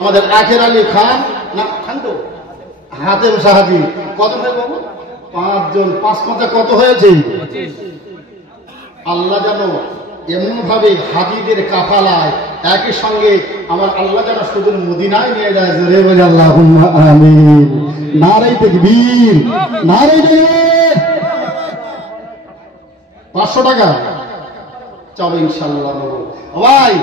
আমাদের আখের আলী খান না খান তো হাতেম সাহাবি কত হয়ে বাবু 5 জন 5 পাঁচা কত হয়েছে আল্লাহ জানো এমন ভাবে হাবিবের কাফালায় একই সঙ্গে আমার আল্লাহ জানো শুধু মদিনায় নিয়ে যায় জোরে বলে আল্লাহুম্মা আমিন নারে তাকবীর নারে তাকবীর 500 টাকা চাও ইনশাআল্লাহ ভাই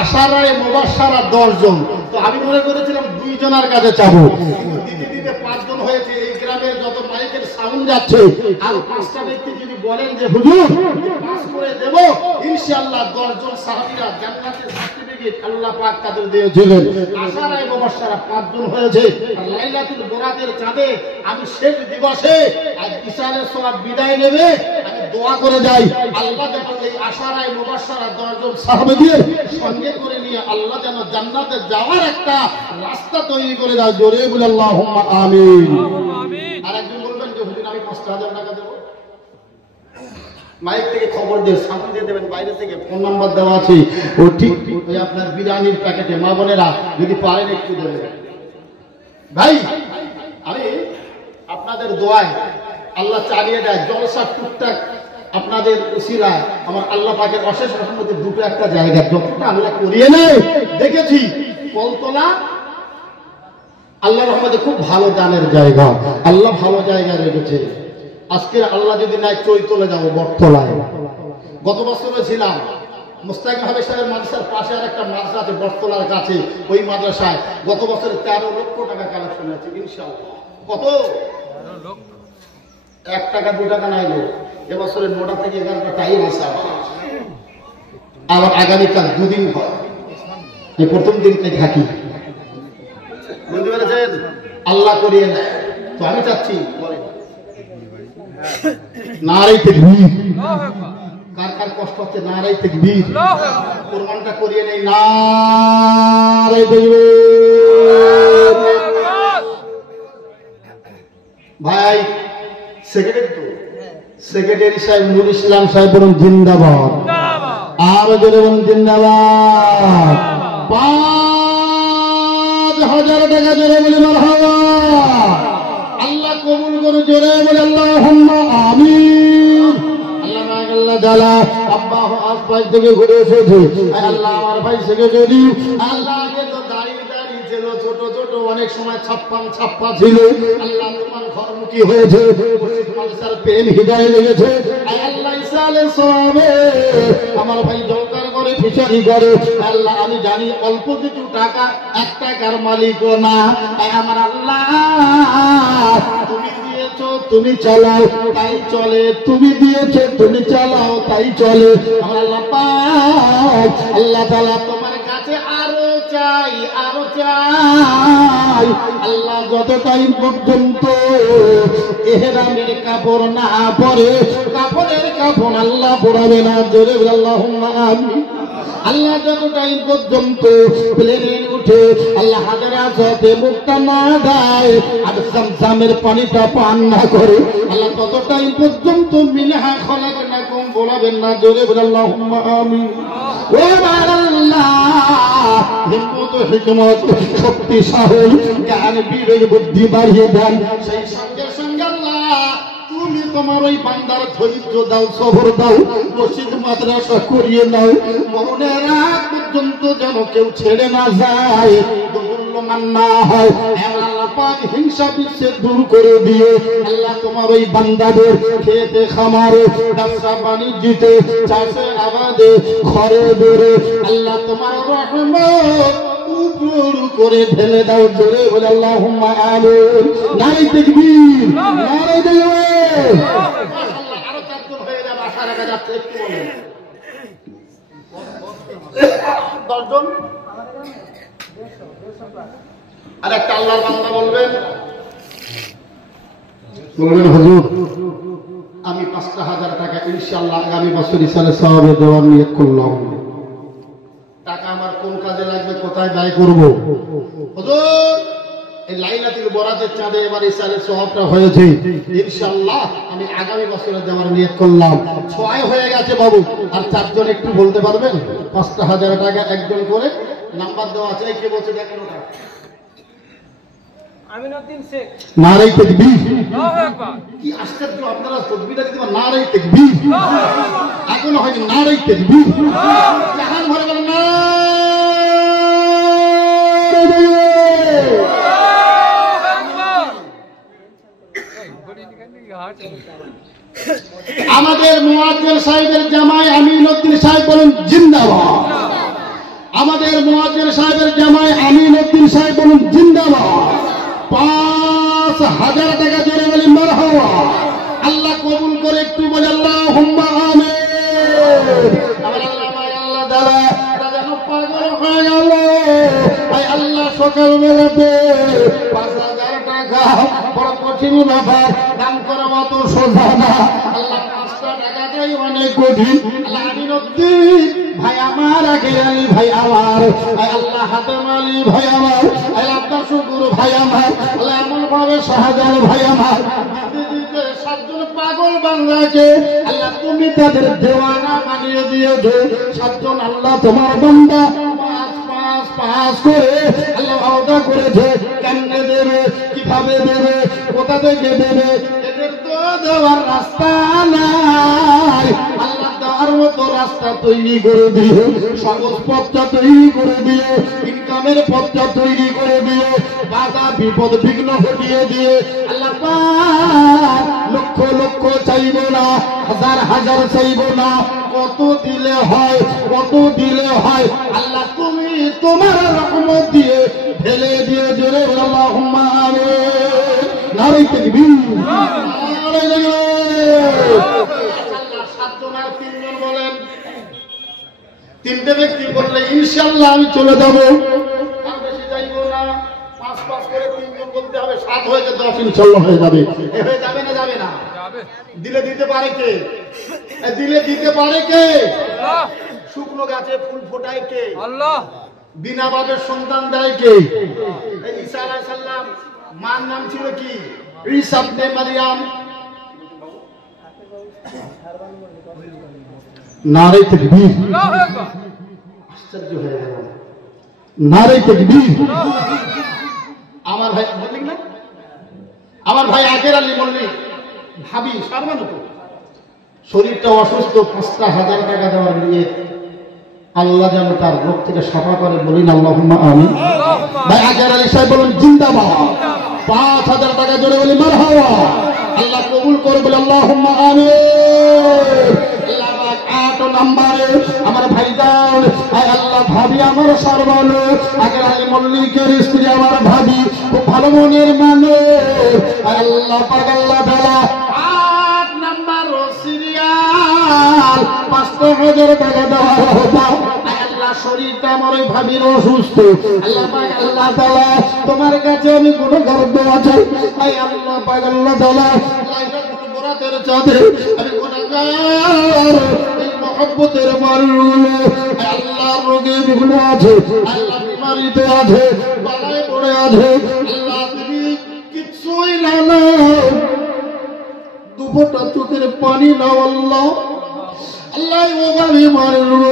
আশারায়ে মুবাশশারা 10 জন তো আমি মনে করেছিলাম 2 জনের কাছে চাবো দিতে দিতে 5 জন হয়েছে এই গ্রামের যত মাইকের সাউন্ড যাচ্ছে আর 5টা ব্যক্তি যদি বলেন যে হুজুর পাস করে দেব ইনশাআল্লাহ 10 জন সাহাবীরা জান্নাতের সার্টিফিকেট আল্লাহ পাক তাদের দিয়েছিলেন আশারায়ে মুবাশশারা 5 জন হয়েছে আর লাইলাতুল বরাতের চাঁদে আমি শেষ দিবসে আজ ইশারের সওয়াব বিদায় নেবে আমি দোয়া করে যাই আল্লাহ যেন এই আশারায়ে মুবাশশারা 10 জন সাহাবীদের সঙ্গে করে নিয়ে আল্লাহ যেন জান্নাতে যাওয়ার একটা রাস্তা তৈরি করে দাও জোরে বলে আল্লাহুম্মা আমিন আর একজন বলবেন যে হুজুর আমি 5000 টাকা দেব মাইক থেকে খবর দিয়ে সামনে দিয়ে দেবেন বাইরে থেকে ফোন নাম্বার দেওয়া আছে ও ঠিক ওই আপনার বিরিয়ানির প্যাকেটে মা বোনেরা যদি পারেন একটু দেবেন ভাই আমি আপনাদের দোয়ায় আল্লাহ চালিয়ে দেয় জলসা টুকটাক আপনাদের উসিলায় আমার আল্লাহ পাকের অশেষ রহমতে দুটো একটা জায়গা যতটা আল্লাহ করিয়ে নেয় দেখেছি কলতলা আল্লাহর রহমতে খুব ভালো দানের জায়গা আল্লাহ ভালো জায়গা রেখেছে আজকে আল্লাহ যদি নাই চৈতলে যাব বটতলায় গত বছরে ছিলাম মুস্তাকিম হাবিব সাহেবের মাদ্রাসার পাশে আর একটা মাদ্রাসা আছে বটতলার কাছে ওই মাদ্রাসায় গত বছরে 13 লক্ষ টাকা কালেকশন হয়েছে ইনশাআল্লাহ কত 1 টাকা 2 টাকা নাই গো এবছরে 9টা থেকে 11টা টাইম আছে আবার আগামীকাল 2 দিন হয় এই প্রথম দিন থেকে থাকি বুঝতে পেরেছেন আল্লাহ করিয়ে নেয় তো আমি চাচ্ছি বলেন নারে তাকবীর কার কার কষ্ট হচ্ছে নারে তাকবীর কুরবানটা করিয়ে নেই নারে তাকবীর ভাই সেক্রেটারি তো সেক্রেটারি সাহেব নূর ইসলাম সাহেব বলুন জিন্দাবাদ আর জোরে বলুন জিন্দাবাদ 5000 টাকা জোরে বলে মারহাবা আল্লাহ কবুল করে জোরে বলে আল্লাহুম্মা আমিন আল্লাহ আল্লাহ জালা আব্বা আজ ভাই থেকে ঘুরে এসেছে আল্লাহ আমার ভাই সেক্রেটারি আল্লাহ আগে তো দাঁড়িয়ে দাঁড়িয়ে ছিল ছোট ছোট অনেক সময় ছাপ্পা ছিল আল্লাহ তোমার ঘরমুখী হয়েছে মাদ্রাসার প্রেম হৃদয়ে লেগেছে আল্লাহ ইসালের সওয়াবে আমার ভাই জলকার করে ফিচারি করে আল্লাহ আমি জানি অল্প কিছু টাকা 1 টাকার মালিকও না আমার আল্লাহ তুমি দিয়েছো তুমি চালাও তাই চলে তুমি দিয়েছো তুমি চালাও তাই চলে আমার আল্লাহ পাক আল্লাহ তাআলা তোমার কাছে আরো চাই আল্লাহ যত টাইম পর্যন্ত ইহরামের কাপড় না পরে কাপড়ের কাপড় আল্লাহ পরাবে না জোরে আল্লাহুম্মা আমিন আল্লাহ যত টাইম পর্যন্ত প্লেনে উঠে আল্লাহ হাজরাতে মুক্তা না দেয় আর জামজামের পানিটা পান না করে আল্লাহ তত টাইম পর্যন্ত মিনহা খলাকনাকুম বলাবেন না জোরে আল্লাহুম্মা আমিন ও আল্লাহ হিম্মত হিকমত শক্তি সাহস জ্ঞান বিবেক বুদ্ধি বাড়িয়ে দেন সেই সঙ্গে সঙ্গে আল্লাহ তুমি তোমার ওই বান্দার ধৈর্য দাও সবর দাও মসজিদ মাদ্রাসা করিয়ে নাও মরণের আগ পর্যন্ত যেন কেউ ছেড়ে না যায় দুর্মূল্যমান না হয় আল্লাহ পাক হিংসা বিচ্ছেদ দূর করে দিয়ে আল্লাহ তোমার ওই বান্দাদের খেতে খামারে ব্যবসা বাণিজ্যতে চাষে আবাদে ঘরে বেড়ে আল্লাহ তোমার রহমত উপর করে ঢেলে দাও জোরে বলে আল্লাহুম্মা আমিন নারে তাকবীর নারে তাকবীর মাশাআল্লাহ আরো 4 জন হয়ে যাবে আশা রাখা যাচ্ছে একটু বলেন 10 জন আর একটা আল্লাহর বান্দা বলবেন হুজুর আমি 5000 টাকা ইনশাআল্লাহ আগামী বছর ইসালে সওয়াবে দেওয়ার নিয়ত করলাম টাকা আমার কোন কাজে লাগবে কোথায় ব্যয় করব হুজুর এই লাইলাতুল বরাতের চাঁদে এবার ইসালের সওয়াবটা হয়েছে ইনশাআল্লাহ আমি আগামী বছরে দেওয়ার নিয়ত করলাম 6 হয়ে গেছে বাবু আর 4 জন একটু বলতে পারবেন 5000 টাকা একজন করে নাম্বার দেওয়া আছে। কে বলছে দেখেন ওটা? আমিনুদ্দিন শেখ। নারাই তাকবীর। আল্লাহু আকবার। কি আশ্চর্য, আপনারা তকবীরটা দিতে পারেন, নারাই তাকবীর। এখনো হয়নি, নারাই তাকবীর। জাহান ভরে বলেন না। আমাদের মুয়াজ্জিন সাহেবের জামাই আমিনুদ্দিন সাহেব বলুন জিন্দাবাদ। আমাদের মুয়াজ্জিন সাহেবের জামাই আমিনুদ্দিন সাহেব বলুন জিন্দাবাদ। 5000 টাকা জোরে বলি মারহাবা। আল্লাহ কবুল করে একটু বলে আল্লাহুম্মা আমিন। আমার আল্লাহ ভাই আল্লাহ দাদা যেন পাগল হয়ে গেল। ভাই আল্লাহ সকাল বেলাতে 5000 টাকা বড় কঠিন ব্যাপার, দান করা মতো সোজা না। আল্লাহ 5টা টাকাটাই অনেক কঠিন। আল্লাহ আমিনুদ্দিন ভাই আমার, আখের আলী ভাই আমার, আল্লাহ হাতেম আলী ভাই আমার, আল্লাহ শুকুর ভাই আমার, আল্লাহ এমন ভাবে শাহজাহান ভাই আমার, 7জন পাগল বাংলাকে আল্লাহ তুমি তাদের দেওয়ানা বানিয়ে দিয়েছো। 7জন আল্লাহ তোমার বান্দা পাঁচ করে আল্লাহ আওতা করেছে। কেমনে দেবে, কিভাবে দেবে, কোথা থেকে দেবে, এদের তো দেওয়ার রাস্তা নাই। আল্লাহ দেওয়ার মতো রাস্তা তৈরি করে দিয়ে, সহজ পথটা তৈরি করে দিয়ে, ইনকামের পথটা তৈরি করে দিয়ে, বাধা বিপদ বিঘ্ন ঘটিয়ে দিয়ে আল্লাহ পাক লক্ষ লক্ষ চাইব না, হাজার হাজার চাইব না, কত দিলে হয়, কত দিলে হয়। আল্লাহ তুমি তোমার রহমত দিয়ে ঢেলে দিয়ে জোরে আল্লাহুম্মা আমিন। নারে তাকবীর, নারে তাকবীর। 7জন আর 3জন বলেন। 3টে ব্যক্তি বললে ইনশাআল্লাহ আমি চলে যাব, আর বেশি যাইব না। 5 করে 3জন বলতে হবে, 7 হয়ে 10 ইনশাআল্লাহ হয়ে যাবে। এ হয়ে যাবে না যাবে না? দিলে দিতে পারে কে? দিলে দিতে পারে কে? আল্লাহ। শুকনো গাছে ফুল ফোটায় কে? আল্লাহ। বিনা বাপের সন্তান দেয় কে? ঈসা আলাইহিস সালাম মার নাম ছিল কি? ঈসা ইবনে মারইয়াম। নারে তাকবীর, আল্লাহু আকবার। আশ্চর্য হয়ে গেল। নারে তাকবীর। আমার ভাই বললেন না, আমার ভাই আখের আলী মল্লিক ভাবি সারবানো তো শরীরটা অসুস্থ, 5000 টাকা দেওয়ার নিয়ে আল্লাহ যেন তার রোগ থেকে সাফা করে, বলি না আল্লাহুম্মা আমিন। ভাই আখের আলী সাহেব বলুন জিন্দাবাদ। 5000 টাকা জোরে বলি মারহাবা। আল্লাহ কবুল করে, বলি আল্লাহুম্মা আমিন। আল্লাহ 8 নম্বরে আমার ভাইজান, আল্লাহ ভাবি আমার সারবানো, আখের আলী মল্লিকের স্ত্রী আমার ভাবি, খুব ভালো মনের মানুষ। আল্লাহ পাক আল্লাহ তাআলা 8 নাম্বার সিরিয়াল 5000 টাকা দেওয়ার কথা। আল্লাহ শরীরটা আমার ওই ভাবির অসুস্থ। আল্লাহ পাক আল্লাহ তাআলা তোমার কাছে আমি গুনাহগার দোয়া চাই। আল্লাহ পাক আল্লাহ তাআলা লাইলাতুল বরাতের চাঁদে আমি গুনাহগার, এই মহব্বতের মারুল আল্লাহ রোগে বিঘ্ন আছে, আল্লাহ বিমারিতে আছে, বালায় পড়ে আছে। আল্লাহ তুমি কিছুই না নাও, দুপোটা চোখের পানি নাও আল্লাহ। আল্লাহ ওভাবে মারুল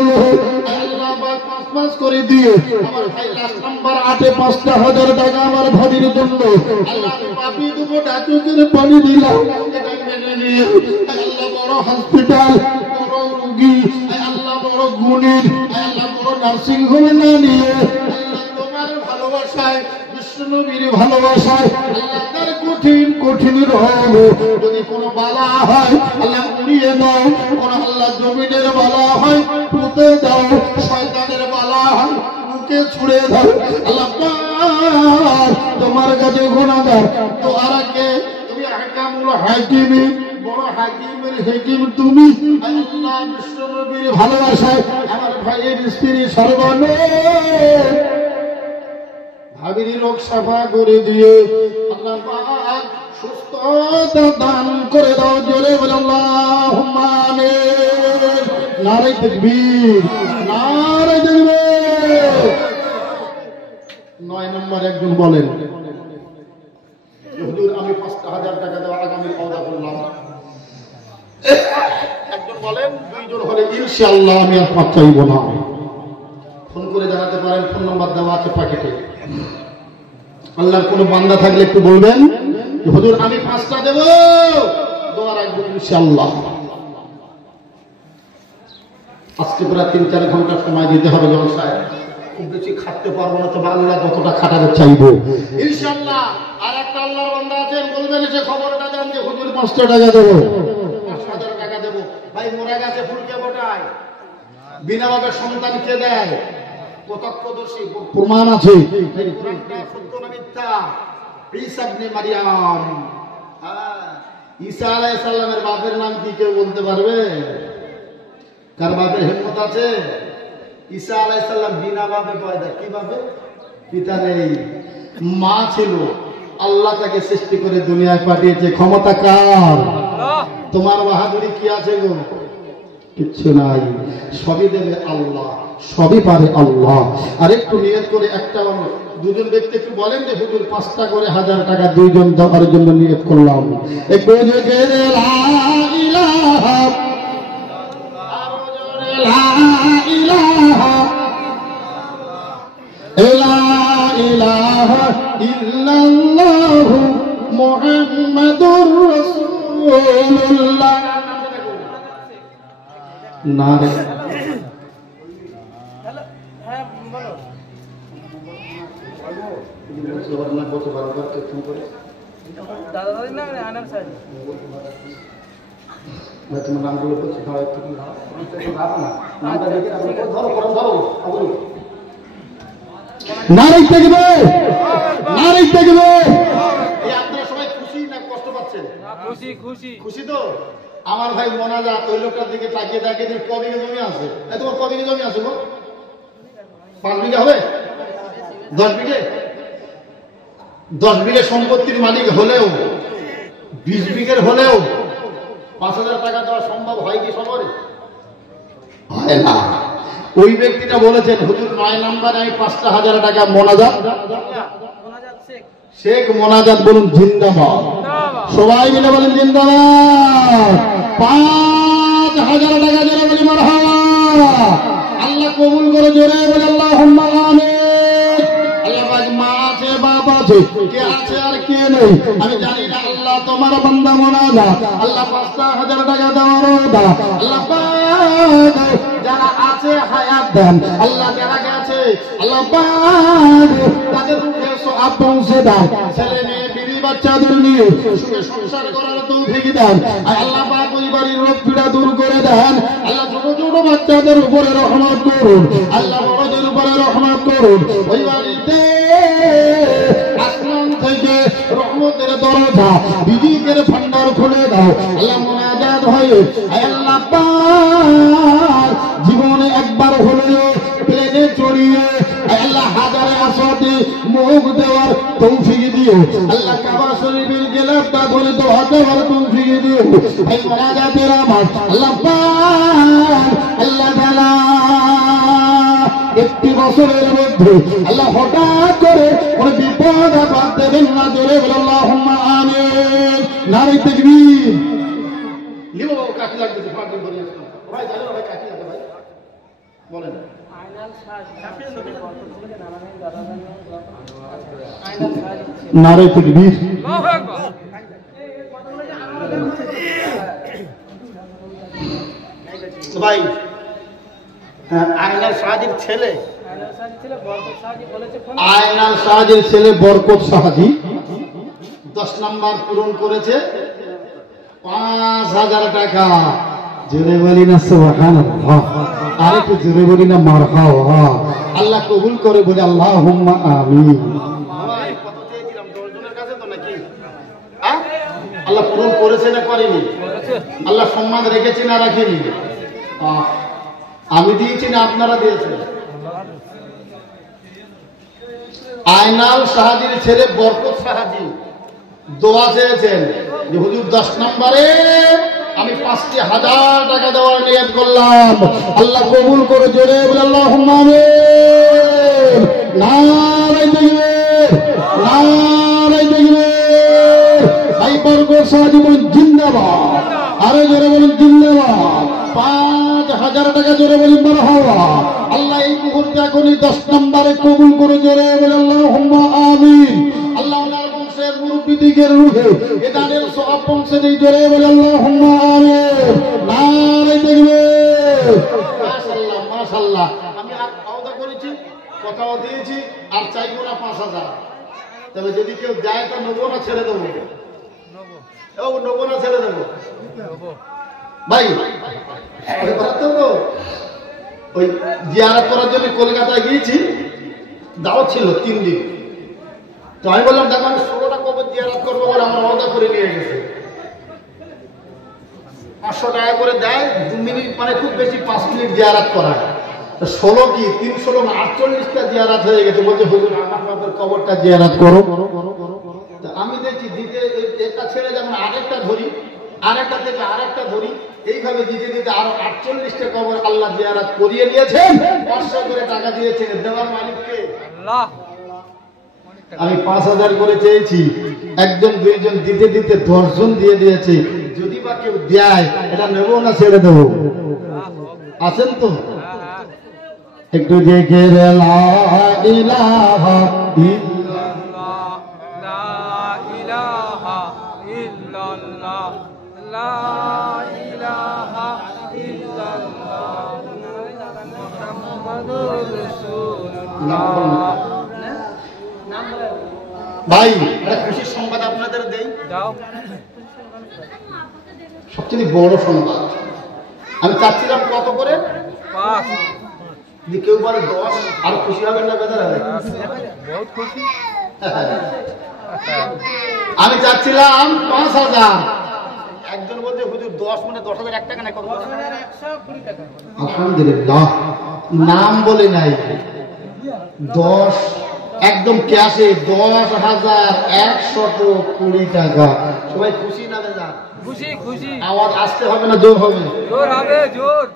আল্লাহ পাক 5 করে দিয়ে আমার ভাই লাস্ট নাম্বার 8 5000 টাকা আমার ভাবির জন্য। আল্লাহ পাপি দুপোটা চোখের পানি দিলাম, এটা মেনে নিয়ে আল্লাহ বড় হসপিটাল, বড় রোগী, আল্লাহ বড় গুণী, আল্লাহ বড় নার্সিং হোমে না নিয়ে আল্লাহ তোমার ভালোবাসায়, বিষ্ণুনবীর ভালোবাসায় আল্লাহ তার কঠিন কঠিন রোগ যদি কোনো বালা হয় আল্লাহ উড়িয়ে দাও, কোন আল্লাহ জমিনের বালা হয় পুঁতে দাও, শয়তানের বালা হয় মুখে ছুড়ে দাও। আল্লাহ পাক তোমার কাছে গুনাহগার, তো আরকে তুমি আহকামুল হাকিমি, বড় হাকিমের হাকিম তুমি। আল্লাহ বিষ্ণুনবীর ভালোবাসায় আমার ভাইয়ের স্ত্রী সর্বনে ভাবির রোগ সাফা করে দিয়ে আল্লাহ পাক সুস্থতা দান করে দাও, জোরে বলে আল্লাহুম্মা আমিন। নারে তাকবীর, নারে তাকবীর। 9 নম্বর একজন বলেন, হুজুর আমি 5000 টাকা দেওয়া আগামী ওয়াদা করলাম। একজন বলেন, 2 জন হলে ইনশাআল্লাহ আমি আর চাইব না। ফোন করে জানাতে পারেন, ফোন আছে প্যাকেটে। আল্লাহর কোনো বান্দা থাকলে একটু বলবেন যে হুজুর আমি 5টা দেব, দোয়া রাখবেন ইনশাআল্লাহ। আজকে প্রায় 3-4 ঘন্টা সময় দিতে হবে জলসায়, খুব বেশি খাটতে পারবো না, তবে আল্লাহ যতটা খাটাতে চাইবো ইনশাআল্লাহ। আর একটা আল্লাহর বান্দা আছেন, বলবেন এসে খবরটা দেন যে হুজুর 500 টাকা দেবো, 5000 টাকা দেবো। ভাই মরে গেছে ফুলকে ফোটায়, বিনা ভাবে সন্তান কে দেয়? প্রত্যক্ষদর্শী প্রমাণ আছে। সত্য না মিথ্যা? ঈসা ইবনে মারইয়াম, ঈসা আলাইহিস সালামের বাপের নাম কি কেউ বলতে পারবে? কার বাপের হিম্মত আছে? ঈসা আলাইহিস সালাম বিনা বাপে পয়দা। কি বাপে? পিতা নেই, মা ছিল। আল্লাহ তাকে সৃষ্টি করে দুনিয়ায় পাঠিয়েছে। ক্ষমতা কার? তোমার বাহাদুরি কি আছে গো? কিচ্ছু নাই, সবই দেবে আল্লাহ, সবই পারে আল্লাহ। আর একটু নিয়ত করে একটা দুজন ব্যক্তি একটু বলেন যে হুজুর 5টা করে 1000 টাকা দুইজন দেওয়ার জন্য নিয়ত করলাম। একটু জোরে লা ইলাহা, আরো জোরে লা ইলাহা, লা ইলাহা ইল্লাল্লাহ মুহাম্মাদুর রাসূলুল্লাহ। না রে তোমার নামগুলো করছি, নারী থাকবে, নারী থাকবে। আপনারা সবাই খুশি না কষ্ট পাচ্ছেন? খুশি, খুশি, খুশি তো। আমার ভাই মোনাজাত ওই লোকটার দিকে তাকিয়ে তাকিয়ে যে কবিকে জমি আছে। তোমার কবিকে জমি আছে গো? 5 বিঘা হবে? 10 বিঘে? 10 বিঘে সম্পত্তির মালিক হলেও, 20 বিঘের হলেও 5000 টাকা দেওয়া সম্ভব হয় কি শহরে? হয় না। ওই ব্যক্তিটা বলেছেন হুজুর 9 নম্বরে আমি 5000 টাকা মোনাজাত, শেখ মোনাজাত বলুন জিন্দাবাদ। সবাই মিলে বলেন জিন্দাবাদ। 5000 টাকা জোরে বলি মারহাবা। আল্লাহ কবুল করে, জোরে বলি আল্লাহুম্মা আমিন। আল্লাহ পাক মা আছে, বাপ আছে, কে আছে আর কে নেই আমি জানি না। আল্লাহ তোমার বান্দা মোনাজাত, আল্লাহ 5000 টাকা দেওয়ার ওদা আল্লাহ পাক যারা আছে হায়াত দেন, আল্লাহ যারা গেছে আল্লাহ পাক তাদের রূহে সওয়াব পৌঁছে দেন। ছেলে মেয়ে বিবি বাচ্চাদের নিয়ে সুখে সংসার করার তৌফিক দেন। আর আল্লাহ পাক ওই বাড়ির রোগ পীড়া দূর করে দেন। আল্লাহ ছোট ছোট বাচ্চাদের উপরে রহমত করুন, আল্লাহ বড়দের উপরে রহমত করুন। ওই বাড়িতে আসমান থেকে রহমতের দরজা, রিজিকের ভান্ডার খুলে দাও আল্লাহ। মোনাজাত হয়ে আল্লাহ পাক জীবনে একবার হলেও প্লেনে চড়িয়ে আল্লাহ হাজারে আসতে মুখ দেওয়ার তৌফিক দিও আল্লাহ। কাবা শরীফের গেলাফটা ধরে দোয়া দেওয়ার তৌফিক দিও। এই মোনাজাতের আমার আল্লাহ পাক আল্লাহ তাআলা 1 বছরের মধ্যে আল্লাহ হঠাৎ করে কোন বিপদ আপদ দেবেন না। জোরে বলে আল্লাহুম্মা আমিন। নারী তাকবীর। লিবো কাকি লাগবে, ফাটিং করে আসো ভাই, জানো ভাই কাকি লাগবে ভাই, বলেন। নারী তাকবীর। আল্লাহু আকবার। ভাই আয়নাল সাহাজির ছেলে, আয়নাল সাহাজির ছেলে বরকত সাহাজি 10 নম্বর পূরণ করেছে 5000 টাকা। জোরে বলি না সুবহানাল্লাহ, আর একটু জোরে বলি না মারহাবা। আল্লাহ কবুল করে বলে আল্লাহুম্মা আমিন। কত চেয়েছিলাম? 10 জনের কাছে তো নাকি? আল্লাহ পূরণ করেছে না করেনি? আল্লাহ সম্মান রেখেছে না রাখেনি? আমি দিয়েছি না আপনারা দিয়েছেন? আয়নাল সাহাজির ছেলে বরকত সাহাজি দোয়া চেয়েছেন যে হুজুর 10 নম্বরে আমি 5000 টাকা দেওয়ার নিয়ত করলাম, আল্লাহ কবুল করে। জোরে বলে আল্লাহুম্মা আমিন। নারে তাকবীর, নারে তাকবীর। ভাই বরকত সাহাজি বলেন জিন্দাবাদ, আরে জোরে বলেন জিন্দাবাদ। 5000 টাকা জোরে বলি মারহাবা। আল্লাহ এই করতে এখনই 10 নম্বরে কবুল করে জোরে বলে আল্লাহুম্মা আমিন। আল্লাহ ওনার বংশের মুরব্বিদিগের রূহে এ দানের সওয়াব পৌঁছে দেই জোরে বলে আল্লাহুম্মা আমিন। নারে তাকবীর। মাশাআল্লাহ মাশাআল্লাহ। আমি আওয়াজ করেছি, কথাও দিয়েছি, আর চাইবো না 5000। তবে যদি কেউ যায় তো নেবো না ছেড়ে দেবো? নেবো না ছেড়ে দেবো? ভাই তো ওই জিয়ারত করার জন্য কলকাতায় গিয়েছি, দাওয়াত ছিল 3 দিন। তো আমি বললাম দেখো আমি 16টা কবর জিয়ারত করবো বলে আমার ওয়াদা করে নিয়ে গেছে। 500 টাকা করে দেয়, 2 মিনিট মানে খুব বেশি 5 মিনিট জিয়ারত করা। 16 কি 3 16 না 48টা জিয়ারত হয়ে গেছে। বলছে হুজুর আমার বাবার কবরটা জিয়ারত করো। আমি দেখছি দিতে এটা ছেড়ে যেমন আরেকটা ধরি, আরেকটা থেকে আরেকটা ধরি, এইভাবে দিতে দিতে আরো 48টা কবর আল্লাহ জিয়ারত করিয়ে নিয়েছেন। 500 করে টাকা দিয়েছেন, দেওয়ার মালিককে আল্লাহ। আমি 5000 করে চেয়েছি, একজন দুইজন দিতে দিতে 10 জন দিয়ে দিয়েছে। যদি বা কেউ দেয় এটা নেবো না ছেড়ে দেবো? আছেন তো? একটু দেখে লা ইলাহা ইল্লাল্লাহ, লা ইলাহা ইল্লাল্লাহ, লা ইলাহা ইল্লাল্লাহ, মুহাম্মাদুর রাসূলুল্লাহ। ভাই একটা খুশির সংবাদ আপনাদের দেই। দাও। সবচেয়ে বড় সংবাদ। আমি চাচ্ছিলাম কত করে? 5। যদি কেউ বলে 10, আরো খুশি হবেন না বেজার হবে? বহুত খুশি। আমি চাচ্ছিলাম 5000। একজন বলছে হুজুর 10 মানে 10,000 1 টাকা না, কত? 10,120 টাকা। আলহামদুলিল্লাহ, নাম বলে নাই। 10 একদম ক্যাশে 10,120 টাকা। সবাই খুশি না বেজার? খুশি খুশি। আওয়াজ আসতে হবে না জোর হবে? জোর হবে, জোর।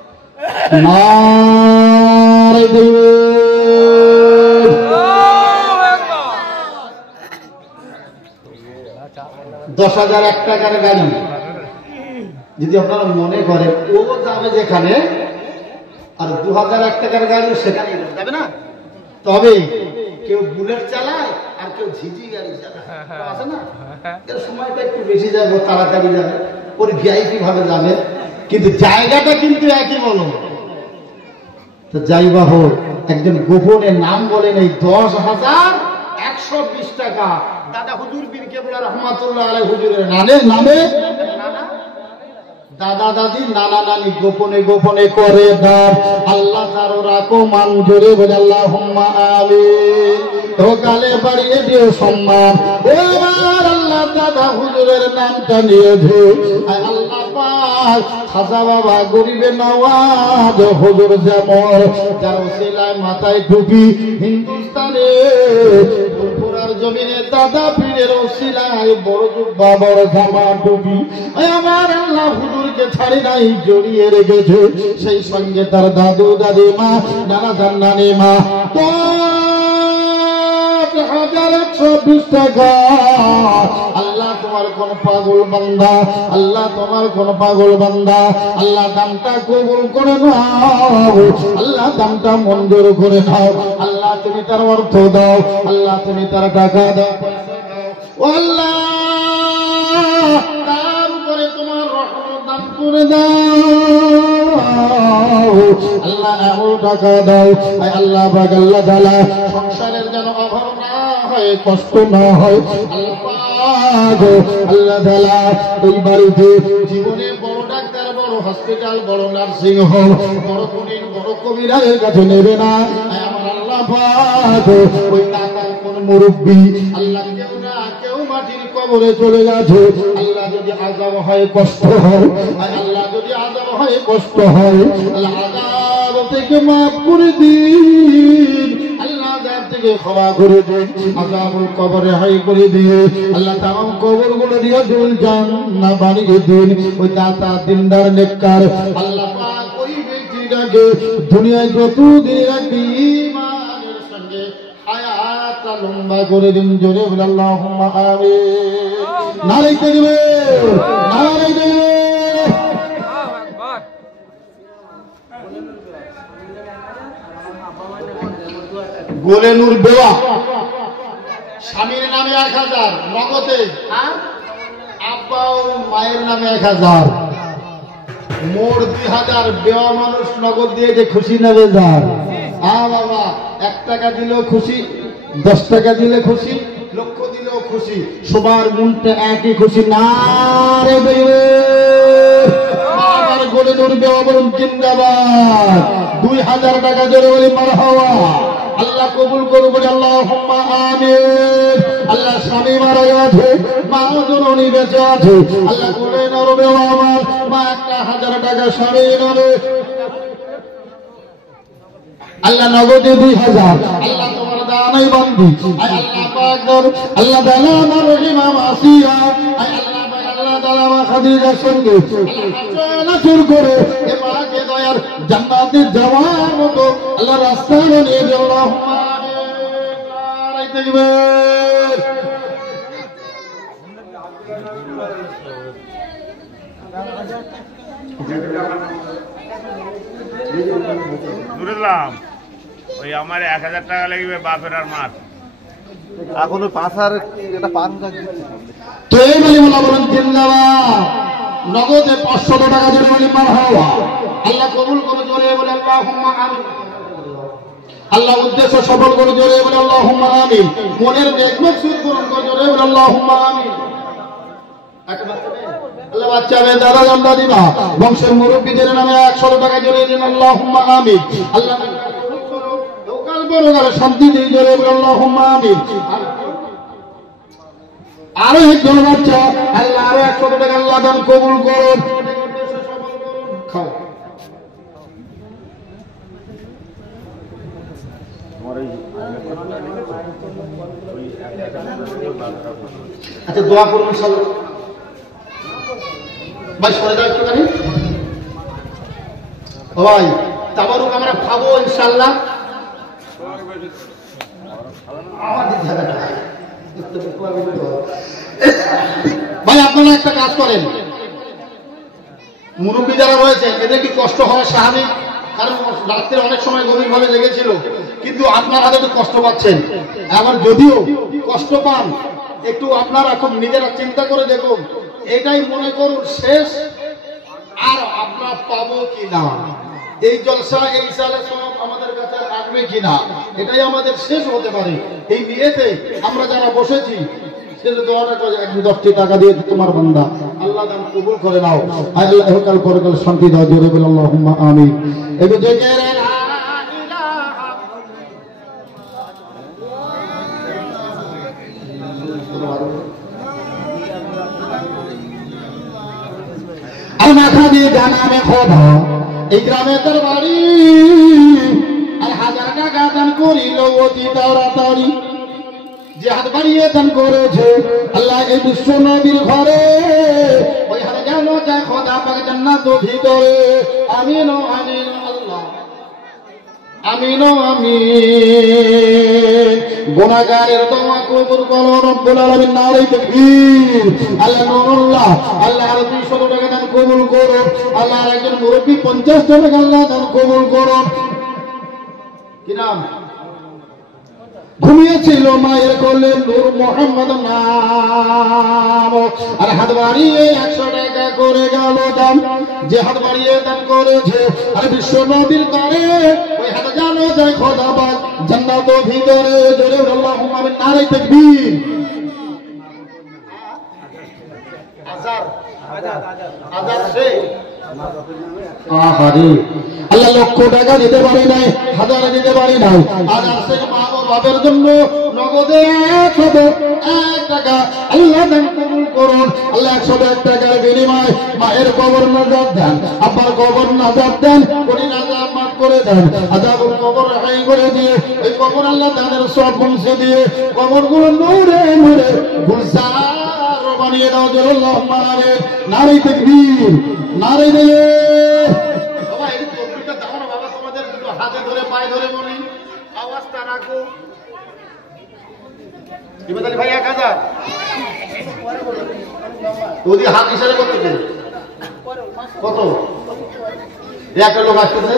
নারে তাকবীর। আল্লাহু আকবার। 10,001 টাকার গাড়ি যদি আপনারা মনে করেন ও যাবে যেখানে, আর 2001 টাকার গাড়ি সেখানে যাবে না। তবে কেউ বুলেট চালায় আর কেউ ঝিঝি গাড়ি চালায়, আছে না? এর সময়টা একটু বেশি যাবে, তাড়াতাড়ি যাবে, ওর ভিআইপি ভাবে যাবে, কিন্তু জায়গাটা কিন্তু একই। বলো তো যাইবা হোক, একজন গোপনে নাম বলেন এই 10,120 টাকা দাদা হুজুর বীর কেবলা রহমাতুল্লাহ আলাইহি হুজুরের নামে দাদা দাদি নানা নানি গোপনে গোপনে করে দান। আল্লাহ তার রাখো মান জোরে বলে আল্লাহুম্মা আমিন। কালে বাড়িয়ে দিও সম্মান। এবার আল্লাহ দাদা হুজুরের নামটা নিয়ে ধো। আল্লাহ পাক খাজা বাবা গরিবে নওয়াজ হুজুর যেমন যার ওসিলায় মাথায় টুপি, হিন্দুস্তানে ফুরফুরার জমিনে দাদা পীরের ওসিলায় বড় জুব্বা বড় জামা টুপি আমার আল্লাহ হুজুরকে ছাড়ি নাই, জড়িয়ে রেখেছে। সেই সঙ্গে তার দাদু দাদিমা নানা জান্নানি মা 10,120 টাকা। আল্লাহ তোমার কোন পাগল বান্দা, আল্লাহ তোমার কোন পাগল বান্দা, আল্লাহ দামটা কবুল করে নাও, আল্লাহ দামটা মঞ্জুর করে নাও। আল্লাহ তুমি তার অর্থ দাও, আল্লাহ তুমি তার টাকা দাও, ও আল্লাহ তার উপরে তোমার রহমত দান করে দাও। আল্লাহ এমন টাকা দাও আল্লাহ পাক আল্লাহ তাআলা সংসারের যেন অভাব না হয়, কষ্ট না হয়। আল্লাহ পাক আল্লাহ তাআলা এই বাড়িতে জীবনে বড় ডাক্তার, বড় হসপিটাল, বড় নার্সিং হোম, বড় গুণীন, বড় কবিরাজের কাছে নেবে না। আমার আল্লাহ পাক ওই টাকার কোন মুরব্বী আল্লাহ কেউ না কেউ মাটির কবরে চলে গেছে। আল্লাহ যদি আযাব হয়, কষ্ট হয়, আল্লাহ যদি আযাব হয়, কষ্ট হয়, আল্লাহ আযাব থেকে মাফ করে দিন, আল্লাহ আযাব থেকে ক্ষমা করে দিন, আযাবুল কবরে হাই করে দিয়ে আল্লাহ তাম কবরগুলো দিয়ে দিন, জান্নাত বানিয়ে দিন। ওই দাতা দিনদার নেককার আল্লাহ পাক ওই ব্যক্তিটাকে দুনিয়ায় যতদিন রাখবি ঈমানের সঙ্গে হায়াতটা লম্বা করে দিন। জোরে বলে আল্লাহুম্মা আমিন। নারে তাকবীর, নারে তাকবীর। আল্লাহু আকবার। গোলে নূর বেওয়া স্বামীর নামে 1000 নগদে, আর আব্বা ও মায়ের নামে 1000, মোট 2000। বেওয়া মানুষ নগদ দিয়ে যে খুশি নেবে যার। বাবা 1 টাকা দিলেও খুশি, 10 টাকা দিলে খুশি, লক্ষ দিলেও খুশি, সবার মনটা একই খুশি। না রে আমার গোলে নূর বেওয়া বলুন জিন্দাবাদ। 2000 টাকা জোরে বলি মারহাবা। আল্লাহ কবুল করুন বলে আল্লাহুম্মা আমিন। আল্লাহ স্বামী মারা গেছে, মা জননী বেঁচে আছে, আল্লাহ গোলে নূর বেওয়া আমার মা 1000 টাকা স্বামী নামে, আল্লাহ নগদে 2000। আল্লাহ তোমার দানাই বান্দি, আয় আল্লাহ পাক দর আল্লাহ তাআলা আমার ইমাম আসিয়া, আয় আল্লাহ পাক আল্লাহ তাআলা মা খাদিজার সঙ্গে আল্লাহ চুর করে এ মাকে দয়ার জান্নাতে যাওয়ার মতো আল্লাহ রাস্তা বানিয়ে দিও। আল্লাহুম্মা আমিন। নারে তাকবীর। নুরুল্লাহ, ওই আমার 1000 টাকা লাগবে বাপের আর মার। এখন 5,000 এটা 5 তো এই বলি বলেন জিন্দাবাদ। নগদে 500 টাকা জোরে বলি মারহাবা। আল্লাহ কবুল করে জোরে বলে আল্লাহুম্মা আমিন। আল্লাহ উদ্দেশ্য সফল করে জোরে বলে আল্লাহুম্মা আমিন। মনের নেক মাকসুদ পূরণ করে জোরে বলে আল্লাহুম্মা আমিন। আল্লাহ বাচ্চা হবে, দাদা জানলা দিবা, বংশের মুরব্বীদের নামে 100 টাকা জোরে দিন আল্লাহুম্মা আমিন। আল্লাহ লোকাল বড় শান্তি দিয়ে জোরে বলে আল্লাহুম্মা আমিন। আরো একজন বাচ্চা আল্লাহ আরো 100 টাকা আল্লাহ দান কবুল করুন। খাও আচ্ছা দোয়া করুন ইনশাআল্লাহ। ভাই সরে দাও একটুখানি। ভাই তাবারুক আমরা খাবো ইনশাআল্লাহ। ভাই আপনারা একটা কাজ করেন, মুরব্বী যারা রয়েছেন এদের কি কষ্ট হওয়া স্বাভাবিক, কারণ রাত্রে অনেক সময় গভীর ভাবে লেগেছিল, কিন্তু আপনারা হয়তো কষ্ট পাচ্ছেন। আবার যদিও কষ্ট পান, একটু আপনারা খুব নিজেরা চিন্তা করে দেখুন, এটাই মনে করুন শেষ, আর আমরা পাবো কিনা এই জলসা, এই সালে সব আমাদের কাছে আসবে কিনা, এটাই আমাদের শেষ হতে পারে। এই নিয়েতে আমরা যারা বসেছি সেটা দোয়াটা করে 10টি টাকা দিয়ে তোমার বান্দা আল্লাহ দান কবুল করে নাও। আল্লাহ কাল পরকাল শান্তি দাও জোরে বলে আল্লাহুম্মা আমিন। এই যে মাথা দিয়ে জানাবে খোদা এই গ্রামে তোর বাড়ি, আর 1000 টাকা দান করিল অতি তাড়াতাড়ি। যে হাত বাড়িয়ে দান করেছে আল্লাহ এই বিশ্ব নবীর ঘরে, ওই হাতে যেন যায় খোদা পাক জান্নাত ভিতরে। আমিন ও আমিন আল্লাহ, আমিন ও আমিন। গুনাহগারের দোয়া কবুল করো রব্বুল আলামিন। নারে তাকবীর। আল্লাহ নুরুল্লাহ আল্লাহ আর 200 টাকা দান কবুল করো। আল্লাহ আর একজন মুরব্বী 50 টাকা আল্লাহ দান কবুল করো। কি নাম? ঘুমিয়েছিল মায়ের কোলে নূর মোহাম্মদ নাম, আর হাত বাড়িয়ে 100 টাকা করে গেল দাম। যে হাত বাড়িয়ে দান করেছে আর বিশ্ব নবীর করে, ওই হাত জানো যায় খোদা পাক জান্নাত ভিতরে। জোরে আল্লাহুম্মা আমিন। নারে তাকবীর। আজার সে আল্লাহ লক্ষ টাকা দিতে পারি নাই, 1000 দিতে পারি নাই, আজার সে মা ও বাপের জন্য নগদে 101 টাকা আল্লাহ দান কবুল করুন। আল্লাহ 101 টাকার বিনিময়ে মায়ের কবর নাজাত দেন, আব্বার কবর নাজাত দেন, কঠিন আযাব মাফ করে দেন, আযাবুল কবর হাই করে দিয়ে ওই কবর আল্লাহ দানের সব পৌঁছে দিয়ে কবরগুলো নূরে নূরে গুলজার বানিয়ে দাও। জোরে আল্লাহুম্মা আমিন। নারে তাকবীর। নারে বাবা এই টপিটা দাও না বাবা, তোমাদের দুটো হাতে ধরে পায়ে ধরে বলি, আওয়াজটা রাখো। ইবাদত ভাই 1000 ওদি হাত ইশারা করতেছে কত? একটা লোক আসতেছে,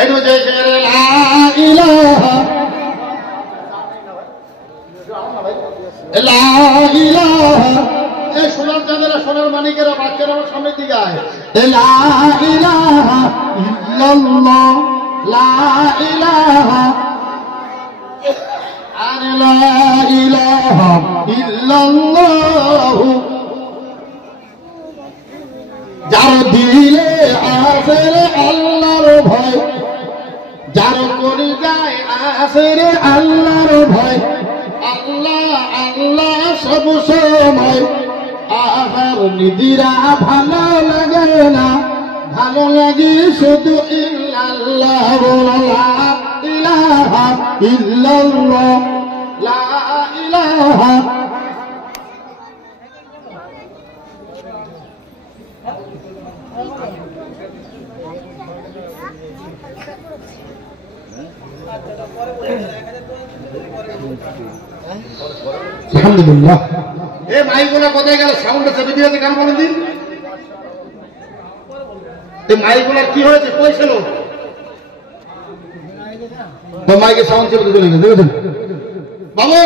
এই যে লা ইলাহা লা ইলাহা, এই সোনার চাঁদেরা সোনার মানিকেরা বাচ্চারা আমার সামনের দিকে আয়। লা ইলাহা ইল্লাল্লাহ, লা ইলাহা আর লা ইলাহা ইল্লাল্লাহ। যার দিলে আছে রে আল্লাহর ভয়, যার করে যায় আছে রে আল্লাহর ভয়, আল্লাহ আল্লাহ সব সময়। আহার নিদিরা ভালো লাগে না, ভালো লাগে শুধু ইল্লাল্লাহ, লা ইলাহা ইল্লাল্লাহ, লা ইলাহা। আলহামদুলিল্লাহ। এই মাইকগুলো কোথায় গেল? সাউন্ডটা চেপে দিয়েছে কেন বলেন দিন? এই মাইকগুলোর কি হয়েছে? কই ছিল? মাইকের সাউন্ড চেপে চলে গেছে, দেখেছেন বাবু?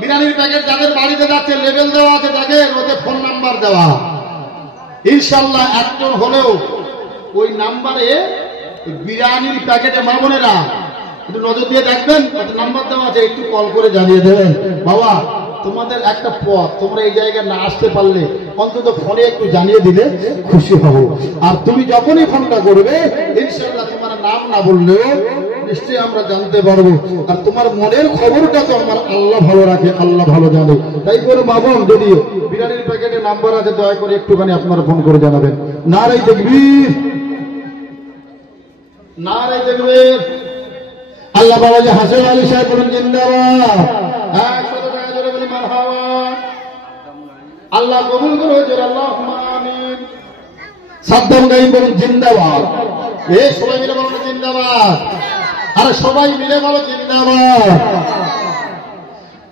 বিরিয়ানির প্যাকেট যাদের বাড়িতে যাচ্ছে লেবেল দেওয়া আছে, দেখেন ওতে ফোন নাম্বার দেওয়া। ইনশাল্লাহ একজন হলেও ওই নাম্বারে বিরিয়ানির প্যাকেটে মা বোনেরা একটু নজর দিয়ে দেখবেন, কত নাম্বার দেওয়া আছে, একটু কল করে জানিয়ে দেবেন। বাবা তোমাদের একটা পথ, তোমরা এই জায়গায় না আসতে পারলে অন্তত ফোনে একটু জানিয়ে দিলে খুশি হব। আর তুমি যখনই ফোনটা করবে ইনশাআল্লাহ তোমার নাম না বললেও নিশ্চয়ই আমরা জানতে পারবো। আর তোমার মনের খবরটা তো আমার আল্লাহ ভালো রাখে, আল্লাহ ভালো জানে। তাই করে মা বোন, যদিও বিরিয়ানির প্যাকেটে নাম্বার আছে, দয়া করে একটুখানি আপনারা ফোন করে জানাবেন। নারে তাকবীর, নারে তাকবীর। আল্লাহ বাবা যে হাসান আলী সাহেব বলেন জিন্দাবাদ, 100 টাকা জোরে বলি মারহাবা। আল্লাহ কবুল করো জোরে আল্লাহুম্মা আমিন। সাদ্দাম গাইম বলেন জিন্দাবাদ। এই সবাই মিলে বলেন জিন্দাবাদ, আরে সবাই মিলে বলো জিন্দাবাদ।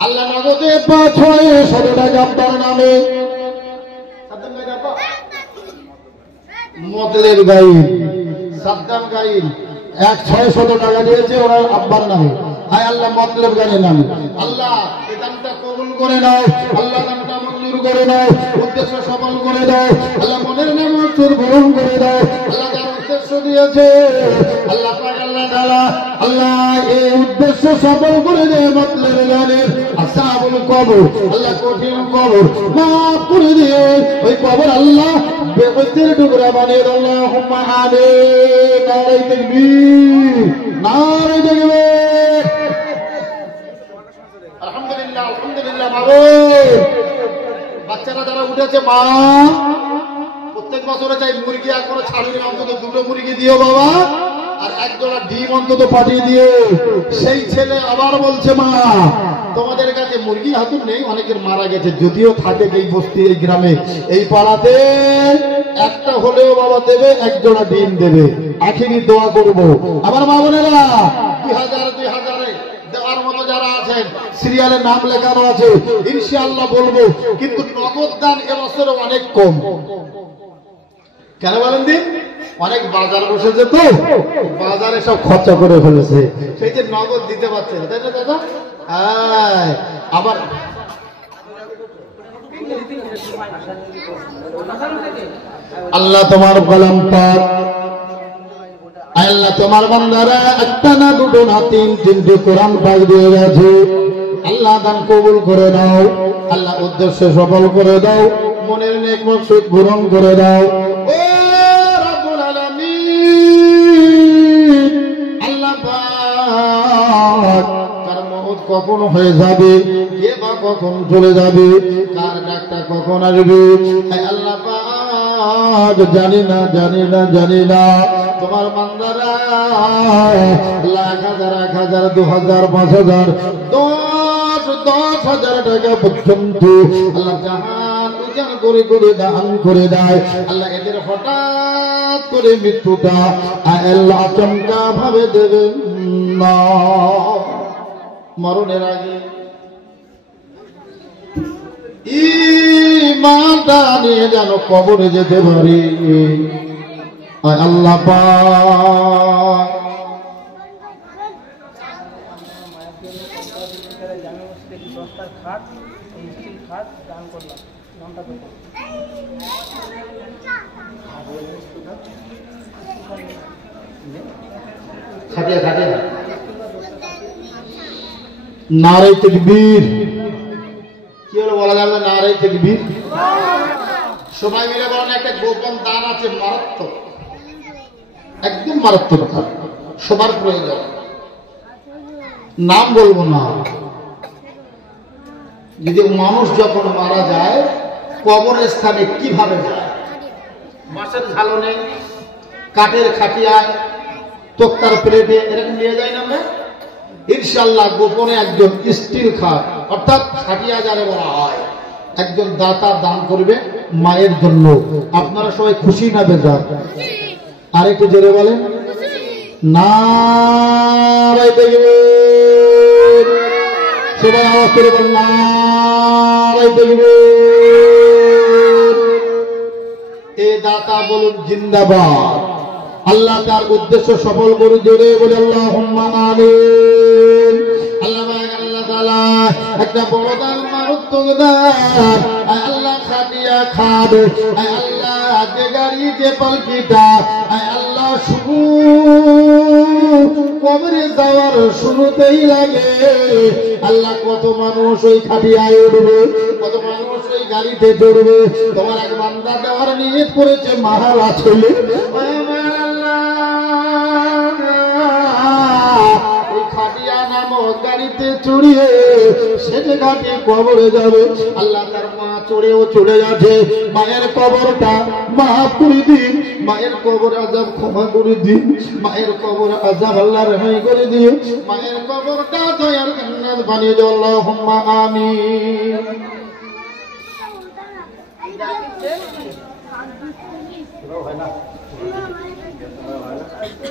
আল্লাহ নগদে 500 টাকা আপনার নামে। সাদ্দাম গাইম আপা মতলেব গাইম, সাদ্দাম গাইম 600 টাকা দিয়েছে ওনার আব্বার নামে। হায় আল্লাহ মতলব গানের নামে আল্লাহ এই দানটা কবুল করে নাও, আল্লাহ দানটা মঞ্জুর করে নাও, উদ্দেশ্য সফল করে দাও আল্লাহ, মনের নামাজের পূরণ করে দাও আল্লাহ। যার উদ্দেশ্য দিয়েছে আল্লাহ পাক আল্লাহ তাআলা আল্লাহ এই উদ্দেশ্য সফল করে দেয়। মতলব গানের আসাবুল কবর আল্লাহ কঠিন কবর মাফ করে দিয়ে ওই কবর আল্লাহ বেহেশতের টুকরা বানিয়ে দাও। আল্লাহুম্মা আমিন। নারে তাকবীর, নারে তাকবীর। আলহামদুলিল্লাহ, আলহামদুলিল্লাহ। বাবু বাচ্চারা যারা উঠেছে মা, প্রত্যেক বছরে চাই মুরগি একবারে ছাড়িয়ে অন্তত 2টো মুরগি দিও বাবা, আর 1 জোড়া ডিম অন্তত পাঠিয়ে দিও। সেই ছেলে আবার বলছে মা তোমাদের কাছে মুরগি হাতুর নেই, অনেকের মারা গেছে, যদিও থাকে এই বস্তি এই গ্রামে এই পাড়াতে, একটা হলেও বাবা দেবে, 1 জোড়া ডিম দেবে। আখিরি দোয়া করব। আবার মা বোনেরা 2000 দেওয়ার মতো যারা আছেন সিরিয়ালের নাম লেখানো আছে, ইনশাআল্লাহ বলবো, কিন্তু নগদ দান এবছরে অনেক কম। কেন বলেন দিন? অনেক বাজার বসেছে তো, বাজারে সব খরচা করে ফেলেছে, সেই যে নগদ দিতে পারছে না, তাই না দাদা? আবার আল্লাহ তোমার কলম পাক, আল্লাহ তোমার বান্দারা একটা না দুটো না 3-3টে কোরআন পাক দিয়ে গেছে। আল্লাহ দান কবুল করে নাও আল্লাহ, উদ্দেশ্য সফল করে দাও, মনের নেক মকসুদ পূরণ করে দাও। ও রব্বুল আলামিন আল্লাহ পাক, কার মউত কখন হয়ে যাবে, কে বা কখন চলে যাবে, কার ডাকটা কখন আসবে, আল্লাহ পাক জানি না, জানি না, জানি না। তোমার বান্দারা 1,000, 1,000, 2,000, 5,000, 10,000 টাকা পর্যন্ত আল্লাহ জাহান উজান করে করে দান করে দেয়। আল্লাহ এদের হঠাৎ করে মৃত্যুটা আল্লাহ আচমকা ভাবে দেবেন না, মরণের আগে ঈমানটা নিয়ে যেন কবরে যেতে পারি। আল্লাহ পাক জামে মসজিদে 10টার খাট খাটিয়া খাটিয়া নারে তাকবীর। কি হলো বলা যাবে? নারে তাকবীর। সবাই মিলে বলেন একটা গোপন দান আছে, মারাত্মক, একদম মারাত্মক, সবার প্রয়োজন। নাম বলবো না। যদি মানুষ যখন মারা যায় কবরের স্থানে কিভাবে যায়? বাঁশের ঝালনে, কাঠের খাটিয়ায়, তোক্তার প্লেটে এরকম নিয়ে যায় না আমরা? ইনশাআল্লাহ গোপনে একজন স্টিল খাট অর্থাৎ খাটিয়া যারে বলা হয়, একজন দাতা দান করবে মায়ের জন্য। আপনারা সবাই খুশি না বেজার? আর একটু জোরে বলেন নারে তাকবীর। সবাই আওয়াজ করে বলেন নারে তাকবীর। এ দাতা বলুন জিন্দাবাদ। আল্লাহ তার উদ্দেশ্য সফল করে জোরে বলে আল্লাহুম্মা আমিন। আল্লাহ তাআলা একটা বড় দান, মারাত্মক দান। আল্লাহ খাটিয়া খাবে, আল্লাহ যে গাড়ি যে পালকিটা, আল্লাহ শুরু কবরে যাওয়ার শুরুতেই লাগে। আল্লাহ কত মানুষ ওই খাটিয়ায় উঠবে, কত মানুষ ওই গাড়িতে চড়বে। তোমার এক বান্দা দেওয়ার নিয়ত করেছে মাহাল আসলে গাড়িতে চড়িয়ে সে যে ঘাটে কবরে যাবে। আল্লাহ তার মা চড়েও চলে যাচ্ছে। মায়ের কবরটা মাফ করে দিন, মায়ের কবর আযাব ক্ষমা করে দিন, মায়ের কবর আযাব আল্লাহ রেহাই করে দিন, মায়ের কবরটা দয়ার জান্নাত বানিয়ে দাও। আল্লাহুম্মা আমিন।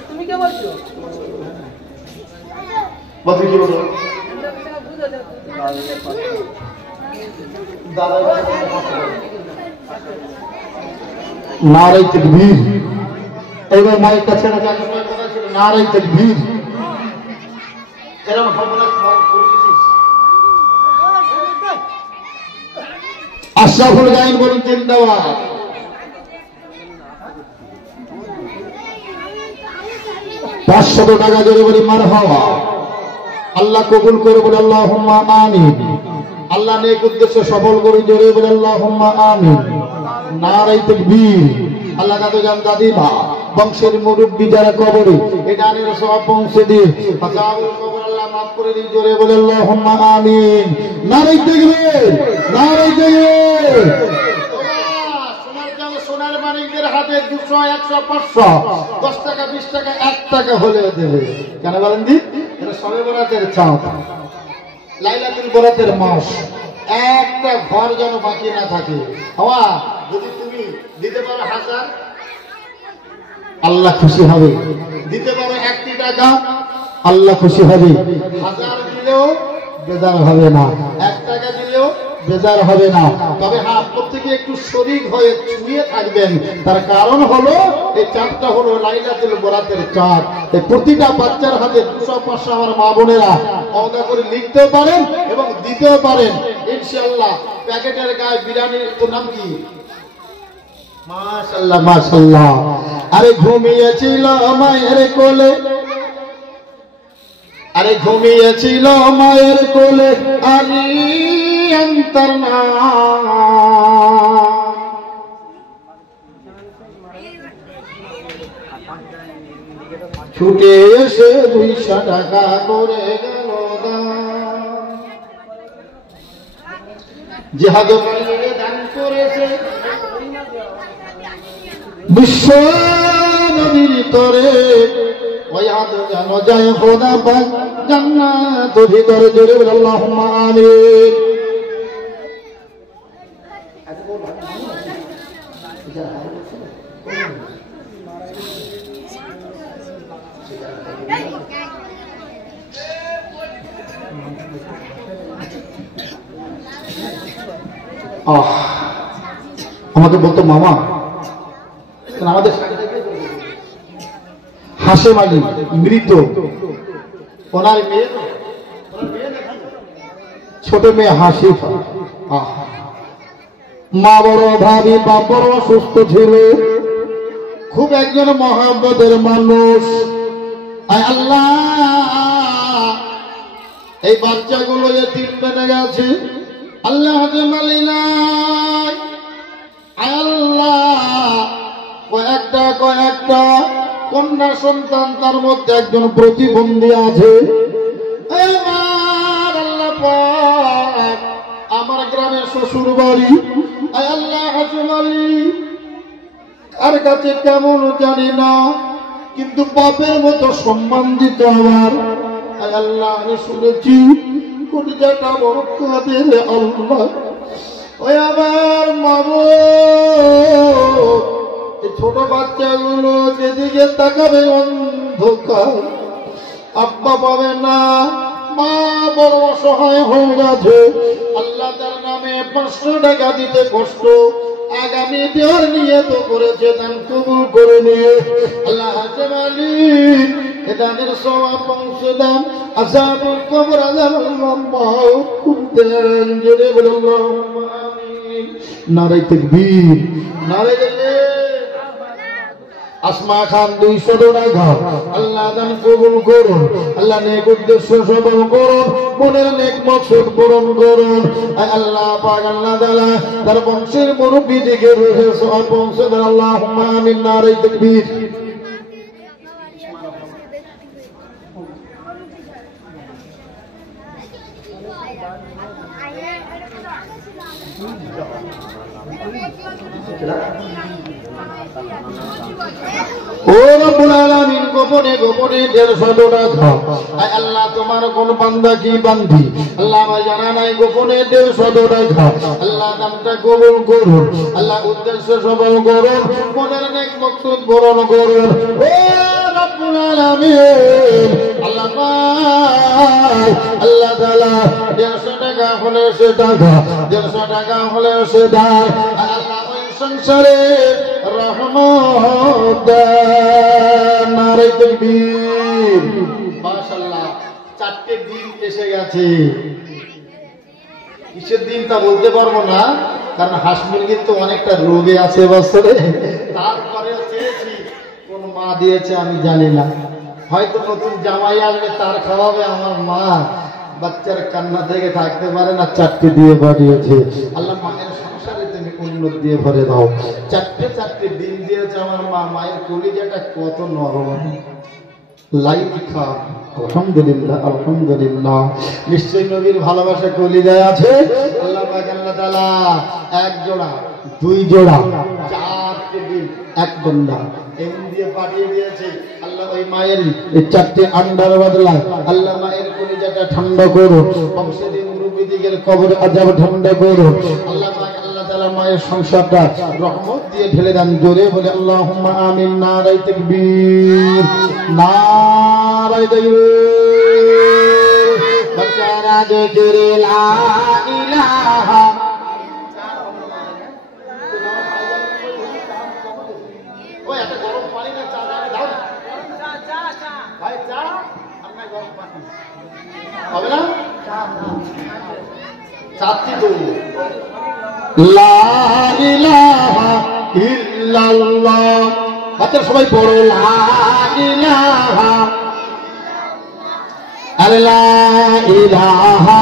তুমি কে বলছো? বাকি কি বলো? নারে তাকবীর। এবার মায়ের কাছে নারে তাকবীর। এরকম খবরে আশরাফুল গায়ন বলুন জিন্দাবাদ। 500 টাকা জোরে বলি মারহাবা। আল্লাহ কবুল করে বলে আল্লাহুম্মা আমিন। আল্লাহ নেক উদ্দেশ্য সফল করে জোরে বলে আল্লাহুম্মা আমিন। নারে তাকবীর। আল্লাহ দাদু জান দাদিমা বংশের মুরব্বী যারা কবরে এই দানের সওয়াব পৌঁছে দিয়ে আযাবুল কবর আল্লাহ মাফ করে দিয়ে জোরে বলে আল্লাহুম্মা আমিন। নারে তাকবীর, নারে তাকবীর। সোনার মানিকদের হাতে 200, 100, 500, 10 টাকা, 20 টাকা, 1 টাকা হলেও দেবে। কেন বলেন দি? এটা সবে বরাতের চাঁদ, লাইলাতুল বরাতের মাস। একটা ঘর যেন বাকি না থাকে। হওয়া যদি তুমি দিতে পারো 1000, আল্লাহ খুশি হবে। দিতে পারো 1 টাকা, আল্লাহ খুশি হবে। 1000 দিলেও বেজার হবে না, 1 টাকা দিলেও বেজার হবে না। তবে হ্যাঁ, প্রত্যেকে একটু শরীক হয়ে ছুঁয়ে থাকবেন। তার কারণ হলো এই চাঁদটা হলো লাইলাতুল বরাতের চাঁদ। এই প্রতিটা বাচ্চার হাতে 200, 500 আমার মা বোনেরা ওয়াদা করে লিখতেও পারেন এবং দিতেও পারেন ইনশাআল্লাহ। প্যাকেটের গায়ে বিরিয়ানির তো নাম কি? মাশাআল্লাহ, মাশাআল্লাহ। আরে ঘুমিয়েছিল মায়ের কোলে, আরে ঘুমিয়েছিল মায়ের কোলে আলী অন্তর না। ছুটে এসে 200 টাকা করে গেল জিহাদ করে দান করেছে বিশ্ব নদীর তরে। ওই হাত যেন যায় খোদা পাক জান্নাত ভিতরে জোরে বলে আল্লাহুম্মা আমিন। আমাকে বলতো মামা, আমাদের হাশেম আলী মৃত, ওনার মেয়ে ছোট মেয়ে হাসি মা বড় ভাবি বাপ বড় অসুস্থ ছিল, খুব একজন মহাব্বতের মানুষ। আল্লাহ এই বাচ্চাগুলো যে তিন বেড়ে গেছে, আল্লাহ আল্লাহ কয়েকটা কন্যা সন্তান, তার মধ্যে একজন প্রতিবন্ধী আছে। আমার গ্রামের শ্বশুর বাড়ি আল্লাহ হাজুমারি কার কাছে কেমন জানি না, কিন্তু বাপের মতো সম্মান দিত আমার। আল্লাহ আমি শুনেছি কলিজাটা বড় কাঁদে রে আল্লাহ। ওই আমার মা ছোট বাচ্চাগুলো যেদিকে তাকাবে অন্ধকার, আব্বা পাবে না, মা বড় অসহায় হয়ে গেছে। আল্লাহ তার নামে 500 টাকা দিতে কষ্ট, আগামী দেওয়ার নিয়ে তো করেছে, দান কবুল করে নিয়ে আল্লাহ হাসে মালিক দানের সওয়াব পৌঁছে দেন, আযাবুল কবর আযাবুল মাউত দেন। জোরে বলে আল্লাহুম্মা আমিন। নারে তাকবীর, নারে তাকবীর। আসমা খান 200 টাকা, আল্লাহ দান কবুল করুন, আল্লাহ নেক উদ্দেশ্য সফল করুন, মনের নেক মকসদ পূরণ করুন। আল্লাহ পাক আল্লাহ তাআলা তার বংশের মুরব্বি দিকে রুহে সওয়াব পৌঁছে দেন। আল্লাহুম্মা আমিন। নারে তাকবীর। ও রব্বুল আলামিন, গোপনে গোপনে 150 টাকা। আল্লাহ তোমার কোন বান্দা কি বান্দি আল্লাহ আমার জানা নাই, গোপনে 150 টাকা। আল্লাহ দানটা কবুল করুন, আল্লাহ উদ্দেশ্য সফল করুন, মনের নেক মকসদ পূরণ করুন। ও রব্বুল আলামিন, আল্লাহ আল্লাহ তাআলা 150 টাকা হলে সে টাকা, 150 টাকা হলে সে দান। আল্লাহ ওই সংসারে রহমত দেন। নারে তাকবীর। মাশাআল্লাহ, 4টে দিন এসে গেছে। কিসের দিন তা বলতে পারবো না, কারণ হাঁস মুরগির তো অনেকটা রোগে আছে বছরে। তারপরে চেয়েছি কোন মা দিয়েছে আমি জানি না, হয়তো নতুন জামাই আসবে তার খাওয়াবে আমার মা, বাচ্চার কান্না থেকে থাকতে পারে না, 4টে দিয়ে পাঠিয়েছে। আল্লাহ মায়ের সংসারে তুমি উন্নত দিয়ে ভরে দাও। 4টে দিন দিয়েছে আমার মা, মায়ের কলিজাটা কত নরম, লাইট খা। আলহামদুলিল্লাহ, আলহামদুলিল্লাহ। নিশ্চয়ই নবীর ভালোবাসা কলিজায় আছে। আল্লাহ পাক আল্লাহ তাআলা 1 জোড়া 2 জোড়া 4টে দিন 1 গন্ডা এমন দিয়ে পাঠিয়ে দিয়েছে। আল্লাহ ওই মায়ের 4টে আন্ডার বদলা আল্লাহ মায়ের কলিজাটা ঠান্ডা করো, বংশের মুরব্বি দিকের কবর আযাব ঠান্ডা করো। আল্লাহ পাক আল্লাহ তাআলা মায়ের সংসারটা রহমত দিয়ে ঢেলে দেন। জোরে বলে আল্লাহুম্মা আমিন। নারে তাকবীর, নারে তাকবীর। বাচ্চারা জিকিরে লা ইলাহা। ওই একটা গরম পানি না চা দাও, ভাই চা আর না গরম পানি হবে না, চাচ্ছি তো। লা ইলাহা ইল্লাল্লাহ। বাচ্চারা সবাই পড়ো লা ইলাহা, আরে লা ইলাহা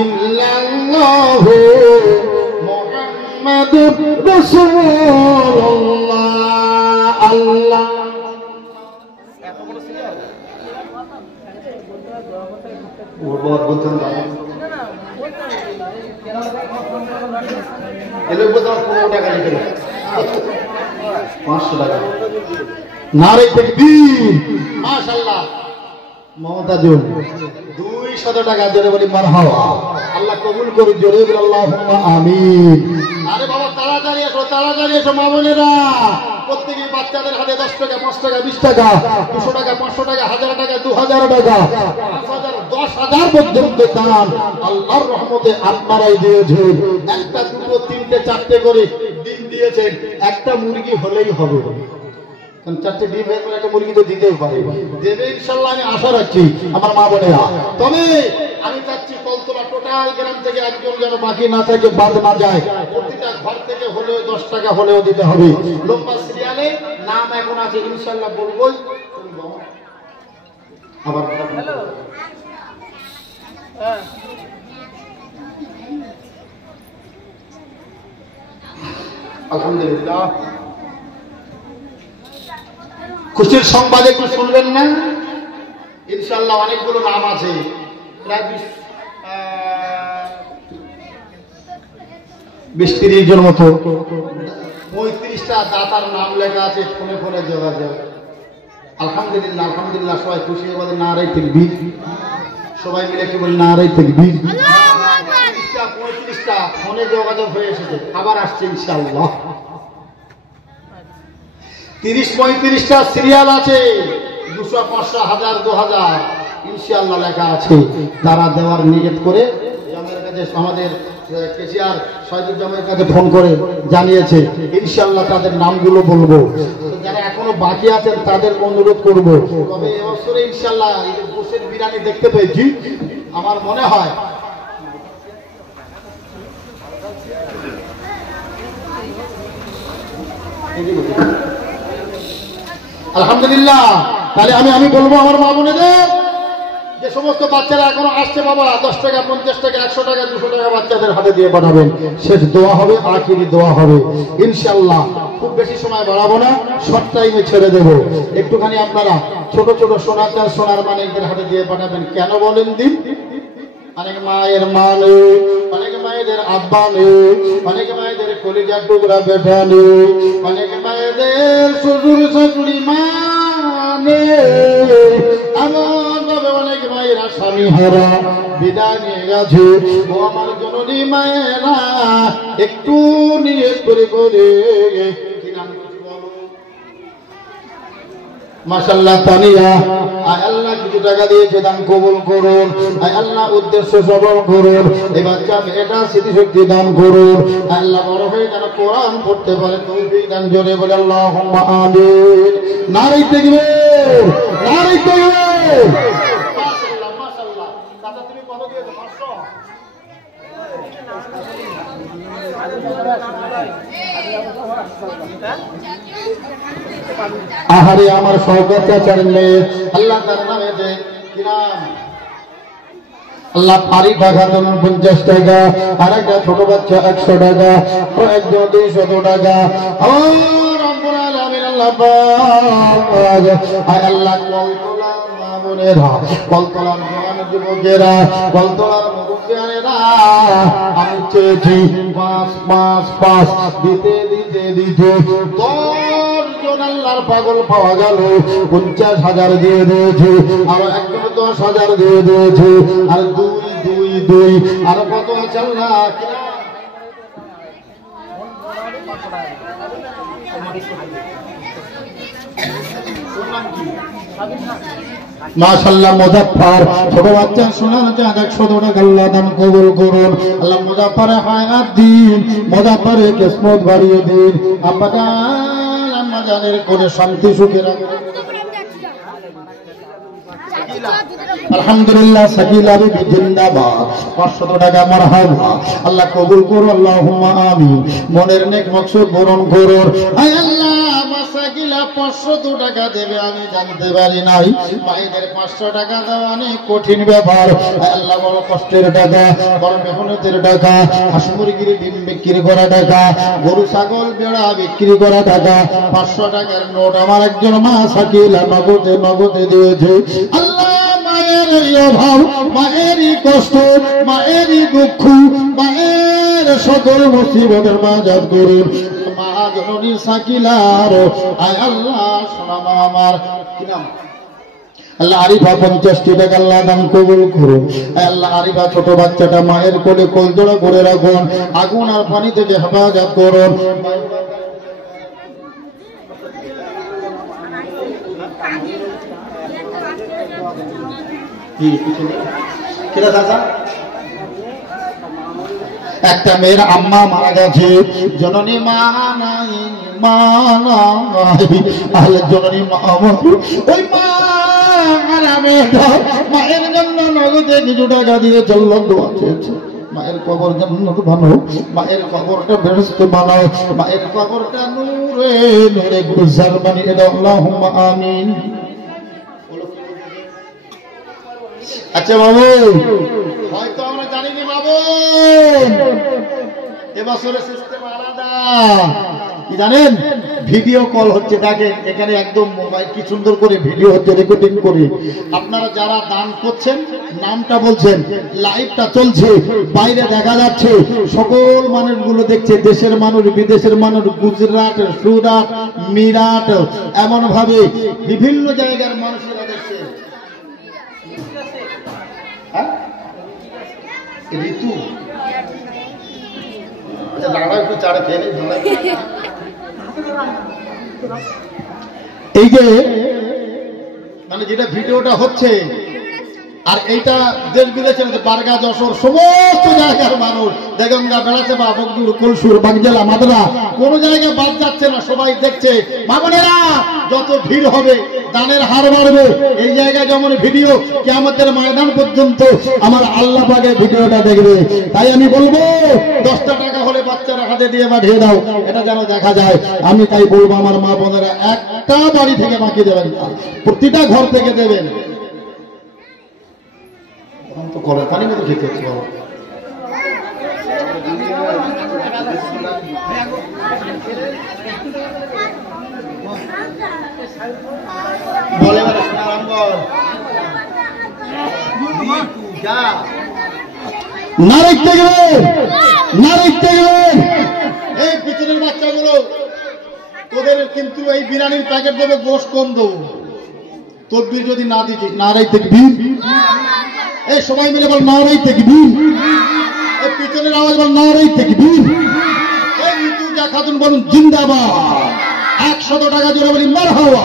ইল্লাল্লাহ মুহাম্মাদুর রাসূলুল্লাহ। আল্লাহ বলছেন নারে তাকবীর। মাশাআল্লাহ। মমতাজুল 200 টাকা জোরে বলি মারহাবা। আল্লাহ কবুল করুন। জোরে বলি আল্লাহুম্মা আমিন। আরে বাবা তাড়াতাড়ি এসো মা বোনেরা। প্রত্যেকই বাচ্চাদের হাতে 10 টাকা 5 টাকা 20 টাকা 200 টাকা 500 টাকা 1000 টাকা 2000 টাকা 5000 10,000 পর্যন্ত দান আল্লাহর রহমতে আপনারাই দিয়েছেন। 1টা 2টো 3টে 4টে করে ডিম দিয়েছেন। একটা মুরগি হলেই হবে, কারণ 4টে ডিম হয়ে গেলে একটা মুরগি তো দিতেই পারে, দেবে ইনশাআল্লাহ। আমি আশা রাখছি আমার মা বোনেরা। তবে আমি চাচ্ছি কলতলা টোটাল গ্রাম থেকে একজন যেন বাকি না থাকে, বাদ না যায়। প্রতিটা ঘর থেকে হলেও 10 টাকা হলেও দিতে হবে। লম্বা সিরিয়ালে নাম এখন আছে, ইনশাআল্লাহ বলবোই। আবার আলহামদুলিল্লাহ, খুশির সংবাদ একটু শুনবেন না? ইনশাআল্লাহ অনেকগুলো নাম আছে, প্রায় 20-30 জন মতো, 35টা দাতার নাম লেখা আছে। ফোনে ফোনে যোগাযোগ। আলহামদুলিল্লাহ, আলহামদুলিল্লাহ, সবাই খুশি হয়ে নারে তাকবীর, সবাই মিলে কি বলি নারে তাকবীর। 35টা ফোনে যোগাযোগ হয়ে এসেছে, আবার আসছে ইনশাআল্লাহ। 30-35টা সিরিয়াল আছে, 200, 500, 1000, 2000 ইনশাআল্লাহ লেখা আছে। তারা দেওয়ার নিয়ত করে জামাইয়ের কাছে, আমাদের কেসিআর শহীদুল জামাইয়ের কাছে ফোন করে জানিয়েছে। ইনশাআল্লাহ তাদের নামগুলো বলবো। যারা এখনো বাকি আছেন তাদের অনুরোধ করব, তবে এবছরে ইনশাআল্লাহ এই যে গোশের বিরিয়ানি দেখতে পেয়েছি, আমার মনে হয় আলহামদুলিল্লাহ। তাহলে আমি বলবো আমার মা বোনেদের, যে সমস্ত বাচ্চারা এখনো আসছে, বাবা 10 টাকা, 50 টাকা, 100 টাকা, 200 টাকা বাচ্চাদের হাতে দিয়ে পাঠাবেন। শেষ দোয়া হবে, আখিরি দোয়া হবে ইনশাআল্লাহ। খুব বেশি সময় বাড়াবো না, শর্ট টাইমে ছেড়ে দেব। একটুখানি আপনারা ছোট ছোট সোনার মানিকদের হাতে দিয়ে পাঠাবেন। কেন বলেন দিন? অনেক মায়ের মা নেই, অনেক মায়েদের আব্বা নেই, অনেক মায়েদের কলিজার টুকরা বেটা নেই, অনেক মায়েদের শ্বশুর শাশুড়ি মা নেই। আমার ভাবে অনেক মায়েরা স্বামী হারা বিদায় নিয়ে গেছে। ও আমার জননী মায়েরা, একটু নিয়ত করে কি নাম মাশাআল্লাহ তানিয়া, আয় আল্লাহ কিছু টাকা দিয়েছে, দান কবুল করুন। আয় আল্লাহ উদ্দেশ্য সফল করুন। এই বাচ্চা মেয়েটা স্মৃতিশক্তি দান করুন। আল্লাহ বড় হয়ে যেন কোরআন পড়তে পারে তৌফিক দান। জোরে বলে আল্লাহুম্মা আমিন। নারে তাকবীর, নারে তাকবীর। মাশাআল্লাহ, মাশাআল্লাহ। দাদা তুমি কত দিয়েছো? 500। আহারে আমার শওকত চাচার মেয়ে, আল্লাহ তার নামে দে কি নাম? আল্লাহ পারি টাকা ধরুন 50 টাকা, আর একটা ছোট বাচ্চা 100 টাকা, ও একজন 200 টাকা। ও রব্বুল আলামিন, আল্লাহ পাক, আয় আল্লাহ কলতলা মামুনেরা, কলতলার জওয়ান যুবকেরা, কলতলার মুরব্বিয়ানেরা, আমি চেয়েছি 5 দিতে দিতে দিতে 10 জন আল্লাহর পাগল পাওয়া গেল। 50,000 দিয়ে দিয়েছে, আর একজন 10,000 দিয়ে দিয়েছে, আর 2 আর কত আছে আল্লাহ? মাশাআল্লাহ মুজাফফর, ছোট বাচ্চা সোনার চাঁদ 100 টাকা আল্লাহ দান কবুল করুন। আল্লাহ মুজাফফর হায়াত দিন, মুজাফফরে কিসমত বাড়িয়ে দিন। আম্মা জানের করে শান্তি সুখে রাখুন। আলহামদুলিল্লাহ, সাকিলা বিবি জিন্দাবাদ। 500 টাকা মারহাবা, আল্লাহ কবুল করুন। আল্লাহুম্মা আমিন। মনের নেক মকসুদ পূরণ করুন। আয় আল্লাহ, সাকিলা 500 টাকা দেবে আমি জানতে পারি নাই। মায়েদের 500 টাকা দেওয়া অনেক কঠিন ব্যাপার। আয় আল্লাহ, বড় কষ্টের টাকা, বড় মেহনতের টাকা, হাঁস মুরগির ডিম বিক্রি করা টাকা, গরু ছাগল বেড়া বিক্রি করা টাকা। 500 টাকার নোট আমার একজন মা সাকিলা নগদে দিয়েছে। আল্লাহ, মায়েরই অভাব, মায়েরই কষ্ট, মায়েরই দুঃখ, মায়ের সকল মুসিবতের মাঝাত করুন। মা জননী সাকিলার, আয় আল্লাহ সোনা মা আমার কি নাম? আল্লাহ আরিফা 50 টাকা আল্লাহ দান কবুল করুন। আল্লাহ আরিফা ছোট বাচ্চাটা মায়ের কোলে কোলজোড়া করে রাখুন। আগুন আর পানি থেকে হেফাজত করুন। একটা মেয়ের আম্মা মারা গেছে, জননী মা নাই, জননী মা, ওই মা আর আমি মায়ের জন্য নগদে কিছু টাকা দিয়ে চললাম, দোয়া চেয়েছে মায়ের কবর জান্নাত বানাও, মায়ের কবরটা বেহেশত বানাও, মায়ের কবরটা নূরে নূরে গুলজার বানিয়ে দাও, আল্লাহুম্মা আমিন। আচ্ছা বাবু, হয়তো আমরা জানি না বাবু, এবছরের সিস্টেম আলাদা। কি জানেন, ভিডিও কল হচ্ছে, দেখেন এখানে একদম মোবাইল কি সুন্দর করে ভিডিও হচ্ছে, রেকর্ডিং করে। আপনারা যারা দান করছেন নামটা বলছেন, লাইভটা চলছে, বাইরে দেখা যাচ্ছে, সকল মানুষগুলো দেখছে, দেশের মানুষ বিদেশের মানুষ, গুজরাট সুরাট মিরাট এমন ভাবে বিভিন্ন জায়গার মানুষেরা দেখছে। ঋতু আচ্ছা দাঁড়া একটু চাড়ে খেয়ে এই যে মানে যেটা ভিডিওটা হচ্ছে আর এইটা দেশ বিদেশের বারগা যশোর সমস্ত জায়গার মানুষ দেগঙ্গা বেড়াতে বা বগদুর কুলসুর বাগজেলা মাদরা কোন জায়গায় বাদ যাচ্ছে না, সবাই দেখছে। মামনেরা যত ভিড় হবে দানের হার বাড়বে। এই জায়গায় যেমন ভিডিও কিয়ামতের ময়দান পর্যন্ত আমার আল্লাহ পাকের ভিডিওটা দেখবে। তাই আমি বলবো 10টা টাকা হলে বাচ্চারা হাতে দিয়ে পাঠিয়ে দাও, এটা যেন দেখা যায়। আমি তাই বলবো আমার মা বোনেরা একটা বাড়ি থেকে বাকি দেবেন না, প্রতিটা ঘর থেকে দেবেন। তো কলের পানি মতো খেতে হচ্ছে বাবা। বলে না রেখতে গেলেন, না রেখতে গেলেন। এই পিছনের বাচ্চাগুলো তোদের কিন্তু এই বিরিয়ানির প্যাকেট দেবে, গোশ কম দেবো। তদবির যদি না দিচ্ছিস, না রাই তাকবীর। এই সবাই মিলে বল না রাই তাকবীর। এই পিছনের আওয়াজ বল না রাই তাকবীর। এই ঋতুজা খাতুন বলুন জিন্দাবাদ। 100 টাকা জোরে বলি মারহাবা।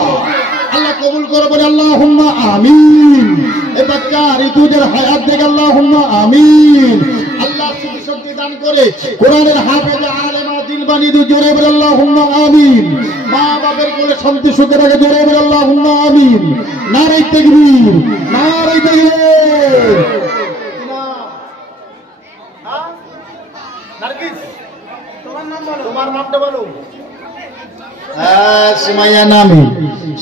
আল্লাহ কবুল করে বলি আল্লাহুম্মা আমিন। এই বাচ্চা ঋতুজের হায়াত দেখে আল্লাহুম্মা আমিন। আল্লাহ সুখী শক্তি দান করে কোরআনের হাফেজ আলেমা দিল বানিয়ে দিয়ে জোরে বলি আল্লাহুম্মা আমিন। মা বাবার কোলে শান্তি সুখে রাখে জোরে বলি আল্লাহুম্মা আমিন। নারে তাকবীর, নারে তাকবীর। নারগিস তোমার নামটা বলো। সুমাইয়া নামি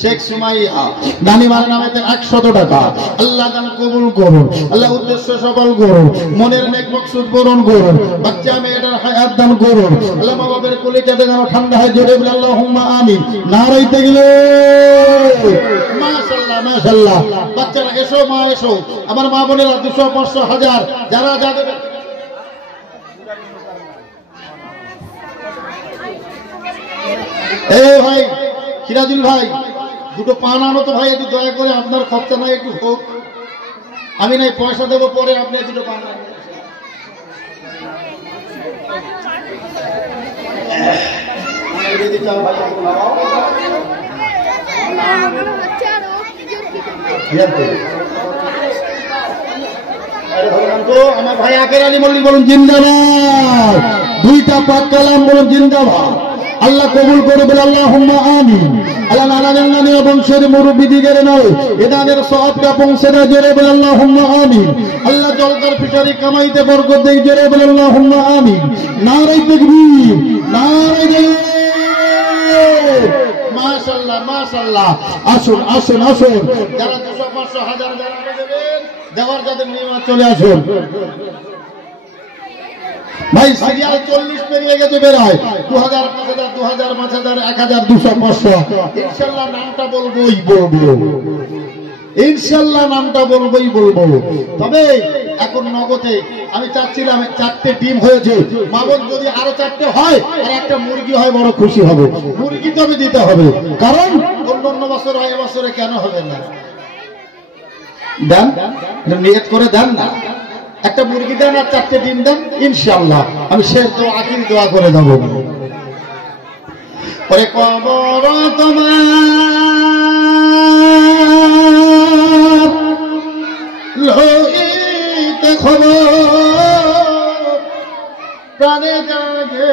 শেখ সুমাইয়া নানিমার নামে 100 টাকা। আল্লাহ দান কবুল করুন, আল্লাহ উদ্দেশ্য সফল করুন, মনের নেক মকসুদ পূরণ করুন, বাচ্চা মেয়েটার হায়াত দান করুন। আল্লাহ মা বাবার কোলে যাতে যেন ঠান্ডা হয় জোরে বলে আল্লাহুম্মা আমিন। নারাই তাকবীর। মাশাআল্লাহ মাশাআল্লাহ। বাচ্চারা এসো, মা এসো, আমার মা বোনেরা 200 500 1000 যারা যাবে। এই ভাই সিরাজুল ভাই, দুটো পান আনো তো ভাই, একটু দয়া করে, আপনার খরচা নাই একটু হোক। আমি নাই পয়সা দেবো পরে, আপনি দুটো পান আনেন। আমার ভাই আকের আলী মল্লিক বলুন জিন্দাবাদ। 2টা পাক কালাম বলুন জিন্দাবাদ। আল্লাহ কবুল করে বলে আল্লাহুম্মা আমিন। আল্লাহ নানা বংশের মুরব্বিদিগের নয়, এদানের সওয়াবটা পৌঁছে দেয় জোরে বলে আল্লাহুম্মা আমিন। আল্লাহ জলকার ফিশারি কামাইতে বরকত দেয় জোরে বলে আল্লাহুম্মা আমিন। নারে তাকবীর, নারে তাকবীর। মাশাআল্লাহ মাশাআল্লাহ। আসুন আসুন আসুন, যারা 200 500 1000 যারা দেবেন, দেওয়ার যাদের নিয়ম চলে আসুন ভাই। সিরিয়াল 40 পেরিয়ে গেছে, বেরোয় 2000 5000 2000 5000 1000 200 500। ইনশাআল্লাহ নামটা বলবোই বলবো, ইনশাআল্লাহ নামটা বলবোই বলবো। তবে এখন নগদে আমি চাচ্ছিলাম 4টে ডিম হয়েছে, মাবন যদি আরো 4টে হয় আর একটা মুরগি হয় বড় খুশি হবে। মুরগি তবে দিতে হবে, কারণ অন্য বছর হয়, এবছরে কেন হবে না? দেন, নিয়ত করে দেন না, একটা মুরগি দেন আর 4টে ডিম দেন, ইনশাআল্লাহ আমি শেষ দোয়া আখির দোয়া করে দেব। পরে কবর তোমার লইতে খবর, প্রাণে জাগে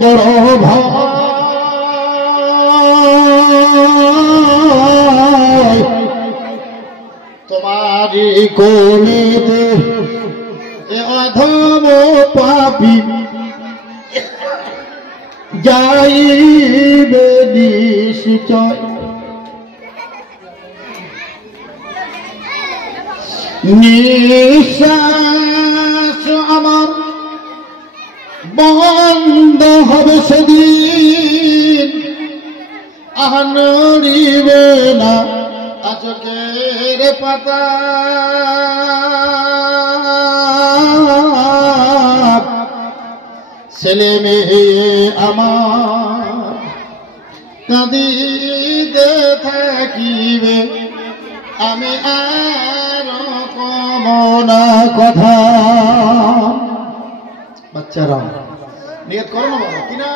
বড় ভয়। কোলেতে এ অধম পাপী যাইবে নিশ্চয় নিঃশ্বাস আমার বন্ধ হবে সেদিন নড়িবে না আজকের পাতা ছেলে মেয়ে আমার কাঁদিতে থাকিবে আমি আর কমনা কথা বাচ্চারা নিয়ত করো না বাবা কিনা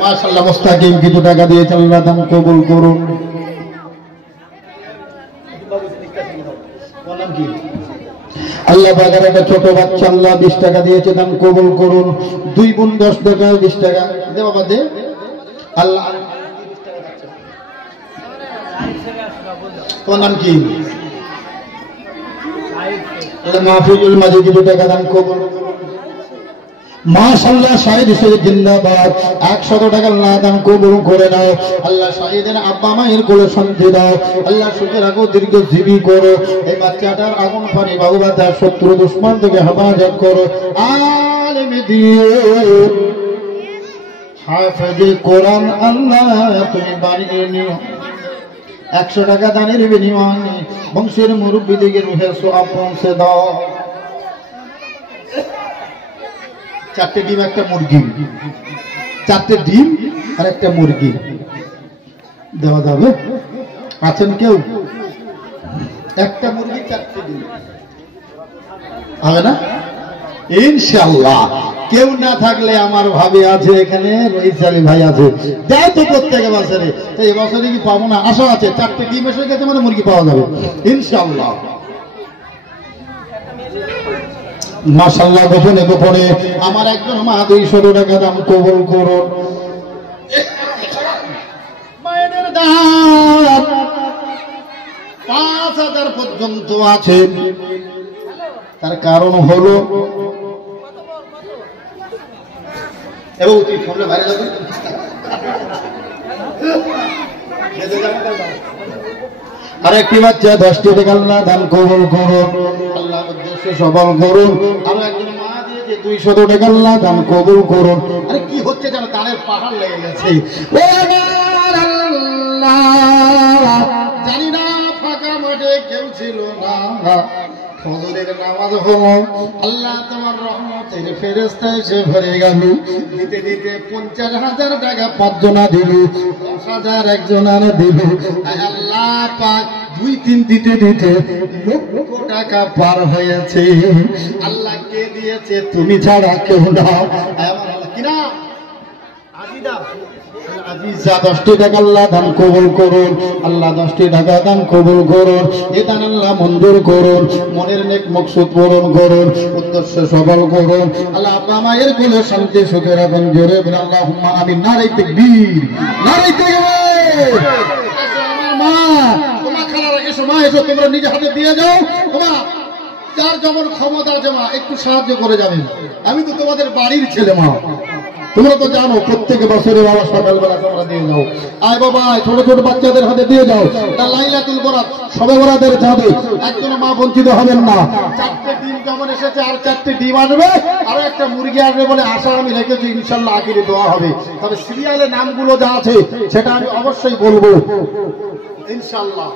মাশাআল্লাহ মুস্তাকিম কিছু টাকা দিয়েছেন আল্লাহ দান কবুল করুন আল্লাহ বাজার একটা ছোট বাচ্চা আল্লাহ 20 টাকা দিয়েছে দান কবুল করুন 2 বোন 10 টাকা 20 টাকা দে বাবা দে আল্লাহ কোন নাম কি আল্লাহ মাহফুজুল মাঝি কিছু টাকা দান কবুল মাশাআল্লাহ শাহিদ হিসেবে জিন্দাবাদ 100 টাকা আল্লাহ দান কবুল করে নাও আল্লাহ শাহিদের আব্বা মায়ের কোলে শান্তি দাও আল্লাহ সুখে রাখো দীর্ঘজীবী করো এই বাচ্চাটার আগুন পানি বাবুবাতা শত্রু দুশমন থেকে হেফাজত করো আলেম দিন হাফেজে কোরআন আল্লাহ তুমি বানিয়ে নিও 100 টাকা দানের বিনিময়ে বংশের মুরব্বিদেরকে রুহের সওয়াব পৌঁছে দাও 4টে ডিম একটা মুরগি 4টে ডিম আর একটা মুরগি দেওয়া যাবে আছেন কেউ একটা মুরগি 4টে ডিম হবে না ইনশাআল্লাহ কেউ না থাকলে আমার ভাবি আছে এখানে রহিত আলী ভাই আছে যাই তো প্রত্যেক বছরে তো এই বছরে কি পাবো না আশা আছে 4টে ডিম এসে গেছে মানে মুরগি পাওয়া যাবে ইনশাআল্লাহ মাশাআল্লাহ গোপনে গোপনে আমার একজন মা 200 টাকা দাম কবুল করুন মায়ের দাম 5000 পর্যন্ত আছে তার কারণ হলো এবং তুই ফোনে বাইরে যাবি আর একটি বাচ্চা 10টি টাকা আল্লাহ দান কবুল করুন আল্লাহ উদ্দেশ্যে সফল করুন আর একজন মা দিয়েছে 200 টাকা আল্লাহ দান কবুল করুন আরে কি হচ্ছে যেন দানের পাহাড় লেগে গেছে ও আমার আল্লাহ জানি না ফাঁকা মাঠে কেউ ছিল না ফজরের নামাজ হলো আল্লাহ তোমার রহমতের ফেরেশতা এসে ভরে গেল দিতে দিতে 50,000 টাকা 5 জনা দিল 10,000 একজনার দিল আল্লাহ পাক 2-3 দিতে দিতে লক্ষ টাকা পার হয়েছে আল্লাহ কে দিয়েছে তুমি ছাড়া কেউ না আমার আল্লাহ কিনা আজিদা আজিজা 10টি টাকা আল্লাহ দান কবুল করুন আল্লাহ 10টি টাকা দান কবুল করুন এ দান আল্লাহ মঞ্জুর করুন মনের নেক মকসুদ পূরণ করুন উদ্দেশ্য সফল করুন আল্লাহ আপনার মায়ের কোলে শান্তি সুখে রাখুন জোরে বলে আল্লাহুম্মা আমিন নারে তাকবীর নারে তাকবীর মা তোমার খালা এসো মা এসো তোমরা নিজে হাতে দিয়ে যাও তোমার যার যেমন ক্ষমতা আছে মা একটু সাহায্য করে যাবেন আমি তো তোমাদের বাড়ির ছেলে মা তোমরা তো জানো প্রত্যেক বছরে বাবা সকালবেলা তোমরা দিয়ে যাও আয় বাবা ছোট ছোট বাচ্চাদের হাতে দিয়ে যাও তা লাইলাতুল বরাত সবে বরাতের যাবে একজন মা বঞ্চিত হবেন না 4টে ডিম যেমন এসেছে আর 4টে ডিম আসবে আর একটা মুরগি আসবে বলে আশা আমি রেখেছি ইনশাআল্লাহ আখিরে দোয়া হবে তবে সিরিয়ালে নামগুলো যা আছে সেটা আমি অবশ্যই বলবো ইনশাআল্লাহ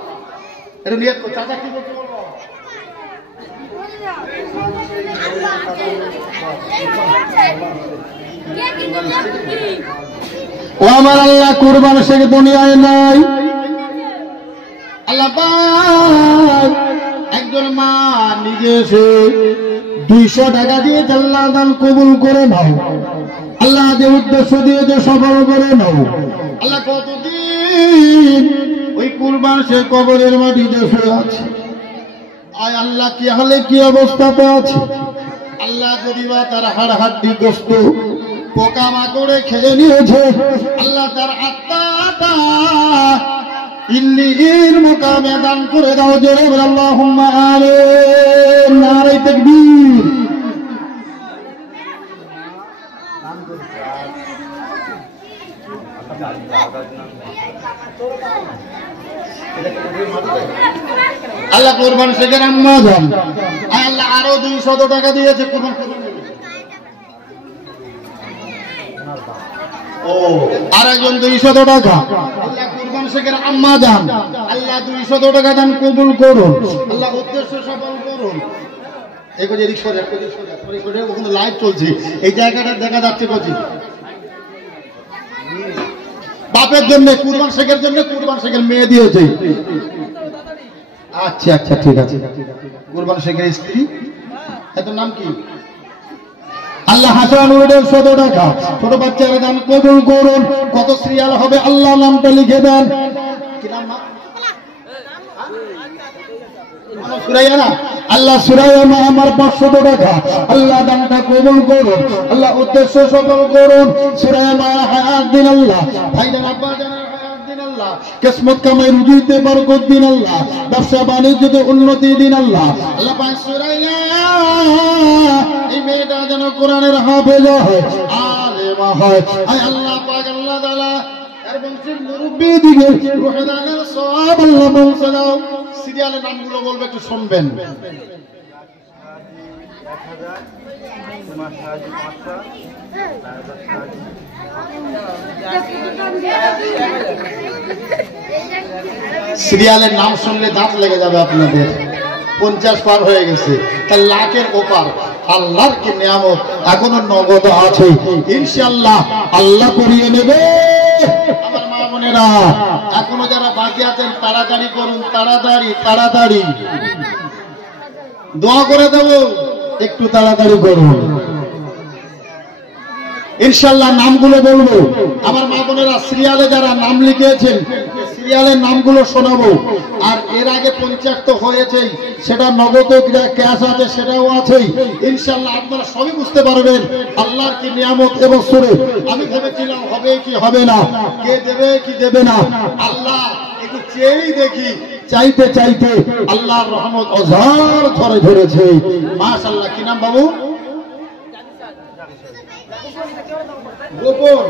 এটা নিয়ত করো চাচা কি বলতে বলবো ও আমার আল্লাহ কুরবান শেখ দুনিয়ায় নাই আল্লাহ পাক একজন মা নিজে এসে 200 টাকা দিয়ে আল্লাহ দান কবুল করে নাও আল্লাহ যে উদ্দেশ্য দিয়েছে সফল করে নাও আল্লাহ কতদিন ওই কুরবান শেখ কবরের মাটিতে শুয়ে আছে আয় আল্লাহ কি হালে কি অবস্থাতে আছে আল্লাহ যদি বা তার হাড় হাড্ডি গোস্ত পোকামাকড়ে খেয়ে নিয়েছে আল্লাহ তার আত্মাটা ইল্লিগির মুকামে দান করে দাও জোরে বলো আল্লাহুম্মা আমিন। নারে তাকবীর। আল্লাহ কুরবান শেখের আম্মা যান আল্লাহ আরো 200 টাকা দিয়েছে কুরবান। ও আরেকজন 200 টাকা আল্লাহ কুরবান শেখের আম্মা যান আল্লাহ 200 টাকা দান কবুল করুন, আল্লাহ উদ্দেশ্য সফল করুন। এগো যে রিকশা ওখানে লাইভ চলছে, এই জায়গাটা দেখা যাচ্ছে কোচি বাপের জন্য কুরবান শেখের জন্য কুরবান শেখের মেয়ে দিয়েছে। আচ্ছা আচ্ছা ঠিক আছে, কুরবান শেখের স্ত্রী এত নাম কি? আল্লাহ হাসানুর 100 টাকা ছোট বাচ্চারা দান কবুল করুন। কত সিরিয়াল হবে আল্লাহ নামটা লিখে দেন। কি নাম? সুরাইয়া না আল্লাহ সুরাইয়া মা আমার 500 টাকা আল্লাহ দানটা কবুল করুন, আল্লাহ উদ্দেশ্য সফল করুন। সুরাইয়া মা হায়াত দিন আল্লাহ, ভাইজান আব্বা জানের হায়াত দিন আল্লাহ, কিসমত কামাই রুজিতে বরকত দিন আল্লাহ, ব্যবসা বাণিজ্যতে উন্নতি দিন আল্লাহ। আল্লাহ পাক সুরাইয়া এই মেয়েটা যেন কোরআনের হাফেজ হয়, আলেমা হয়। আয় আল্লাহ পাক আল্লাহ তাআলা এর বংশের মুরব্বি দিকে রুহে দানের সওয়াব আল্লাহ পৌঁছে দাও। সিরিয়ালের নামগুলো বলবে একটু শুনবেন। সিরিয়ালের নাম শুনলে দাঁত লেগে যাবে আপনাদের। 50 পার হয়ে গেছে, তার লাখের ওপার। আল্লাহর কি নিয়ামত, এখনো নগদ আছে, ইনশাআল্লাহ আল্লাহ করিয়ে নেবে। আমার মা বোনেরা এখনো যারা বাকি আছেন তাড়াতাড়ি করুন, তাড়াতাড়ি তাড়াতাড়ি দোয়া করে দেব, একটু তাড়াতাড়ি করুন ইনশাআল্লাহ। নামগুলো বলবো আমার মা বোনেরা, সিরিয়ালে যারা নাম লিখিয়েছেন সিরিয়ালের নামগুলো শোনাবো। আর এর আগে 50 তো হয়েছেই, সেটা নগদ ক্যাশ আছে সেটাও আছেই ইনশাআল্লাহ। আপনারা সবই বুঝতে পারবেন আল্লাহর কি নিয়ামত এবছরে। আমি ভেবেছিলাম হবে কি হবে না, কে দেবে কি দেবে না, আল্লাহ একটু চেয়েই দেখি। চাইতে চাইতে আল্লাহর রহমত অঝার ধরে ধরেছে মাশাআল্লাহ। কি নাম বাবু? গোপন।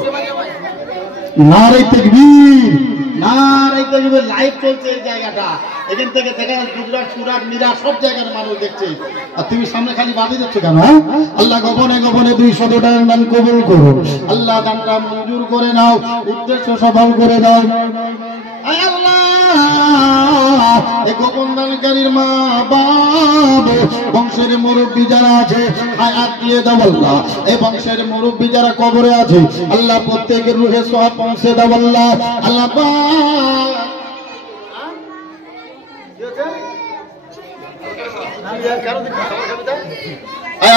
নারে তাকবীর, নারে তাকবীর। লাইভ চলছে এই জায়গাটা, এখান থেকে দেখা যাচ্ছে গুজরাট সুরাট মিরা সব জায়গার মানুষ দেখছে। আর তুমি সামনে খালি বাধি দিচ্ছ কেন? আল্লাহ গোপনে গোপনে 200 টাকার দান কবুল করুন, আল্লাহ দানটা মঞ্জুর করে নাও, উদ্দেশ্য সফল করে দাও। আয় আল্লাহ এই গোপন দানকারীর মা বাপ বংশের মুরব্বী যারা আছে হায়াত দিয়ে দাও আল্লাহ। এই বংশের মুরব্বী যারা কবরে আছে আল্লাহ প্রত্যেকের রুহে সওয়াব পৌঁছে দাও আল্লাহ। আল্লাহ পাক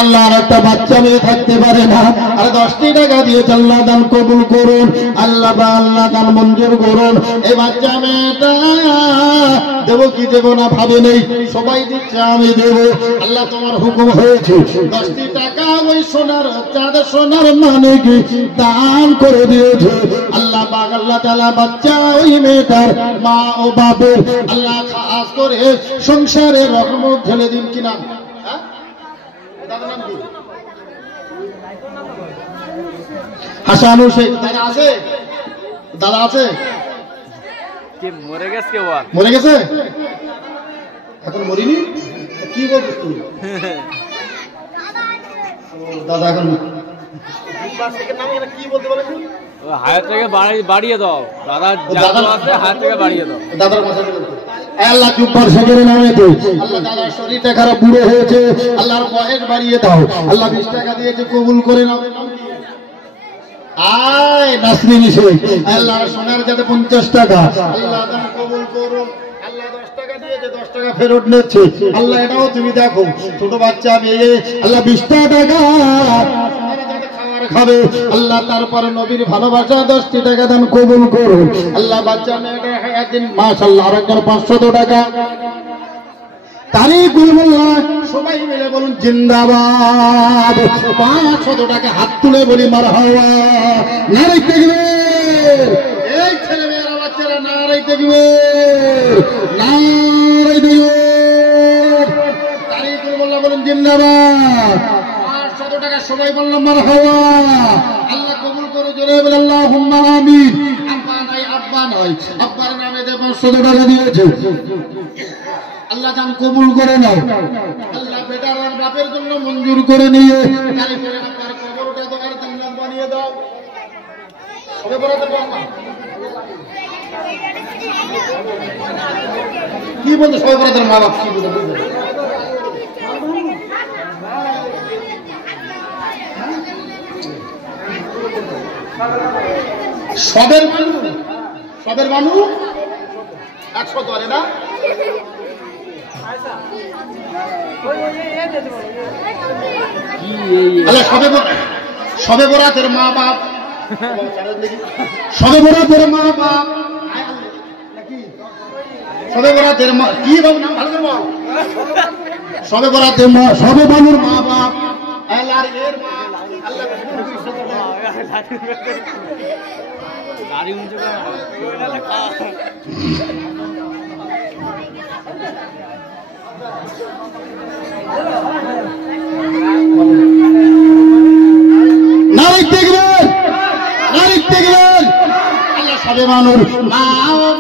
আল্লাহ আর একটা বাচ্চা মেয়ে থাকতে পারে না, আর 10টি টাকা দিয়ে আল্লাহ দান কবুল করুন, আল্লাহ বা আল্লাহ দান মঞ্জুর করুন। এই বাচ্চা মেয়েটা দেব কি দেব না ভাবে নেই, সবাই দিচ্ছে আমি দেব। আল্লাহ তোমার হুকুম হয়েছে 10টি টাকা ওই সোনার চাঁদ সোনার মানে কি দান করে দিয়েছে আল্লাহ পাক। আল্লাহ তাআলা বাচ্চা ওই মেয়েটার মা ও বাপের আল্লাহ খাস করে সংসারে রহমত ঢেলে দিন। কিনা হাসানুর শেখ দাদা আছে? দাদা আছে? মরে গেছে? মরে গেছে? এখন মরিনি? কি বলছিস তুই? দাদা এখন কি বলতে পারে? হায়াত থেকে বাড়িয়ে দাও দাদা, হায়াত থেকে বাড়িয়ে দাও। দাদার মাথা আল্লাহ চুপার সেখানে নামেতে আল্লাহ দাদার শরীরটা খারাপ বুড়ো হয়েছে, আল্লাহর বয়স বাড়িয়ে দাও। আল্লাহ 20 টাকা দিয়েছে কবুল করে নাও। আয় নাসরিন শেখ আল্লাহ সোনার যাতে 50 টাকা আল্লাহ দান কবুল করুন। আল্লাহ 10 টাকা দিয়েছে 10 টাকা ফেরত নিচ্ছে আল্লাহ, এটাও তুমি দেখো। ছোট বাচ্চা মেয়ে আল্লাহ 20 টাকা খাবে আল্লাহ, তারপরে নবীর ভালোবাসা 10টি টাকা দান কবুল করুন আল্লাহ। বাচ্চা মেয়েটা একদিন মাশাআল্লাহ আরেকজন 500 টাকা তারিকুল মোল্লা সবাই মিলে বলুন জিন্দাবাদ। 500 টাকা হাত তুলে বলি মারহাবা। নারে তাকবীর। এই ছেলে মেয়েরা বাচ্চারা নারে তাকবীর, নারে তাকবীর। তারিকুল মোল্লা বলেন জিন্দাবাদ। 500 টাকা সবাই বললাম মারহাবা। আল্লাহ কবুল করে জোরে বলে আল্লাহুম্মা আমিন। আব্বা নয়, আব্বার নামে 500 টাকা দিয়েছে। আল্লাহ জান কবুল করে নাও। আল্লাহ বেটার আর বাপের জন্য মঞ্জুর করে নিয়ে তারিকুল আব্বার কবরটা তোমার জান্নাত বানিয়ে দাও। সবে বরাতে বলবা কি বলতে সবে বরাতের মা বাপ কি বলতে সবের মানুষ 100 ধরে না সবে বরাতের মা বাপ সবে বরাতের মা বাপ সবে বরাতের মা কি বাবু নাম ভালো করে বল সবে বরাতের মা সবে বানুর মা বাপ আল্লাহর এর মা আল্লাহ গাড়ি উঁচু করে নারী দেখবেন আল্লাহ সবে মানুষ মা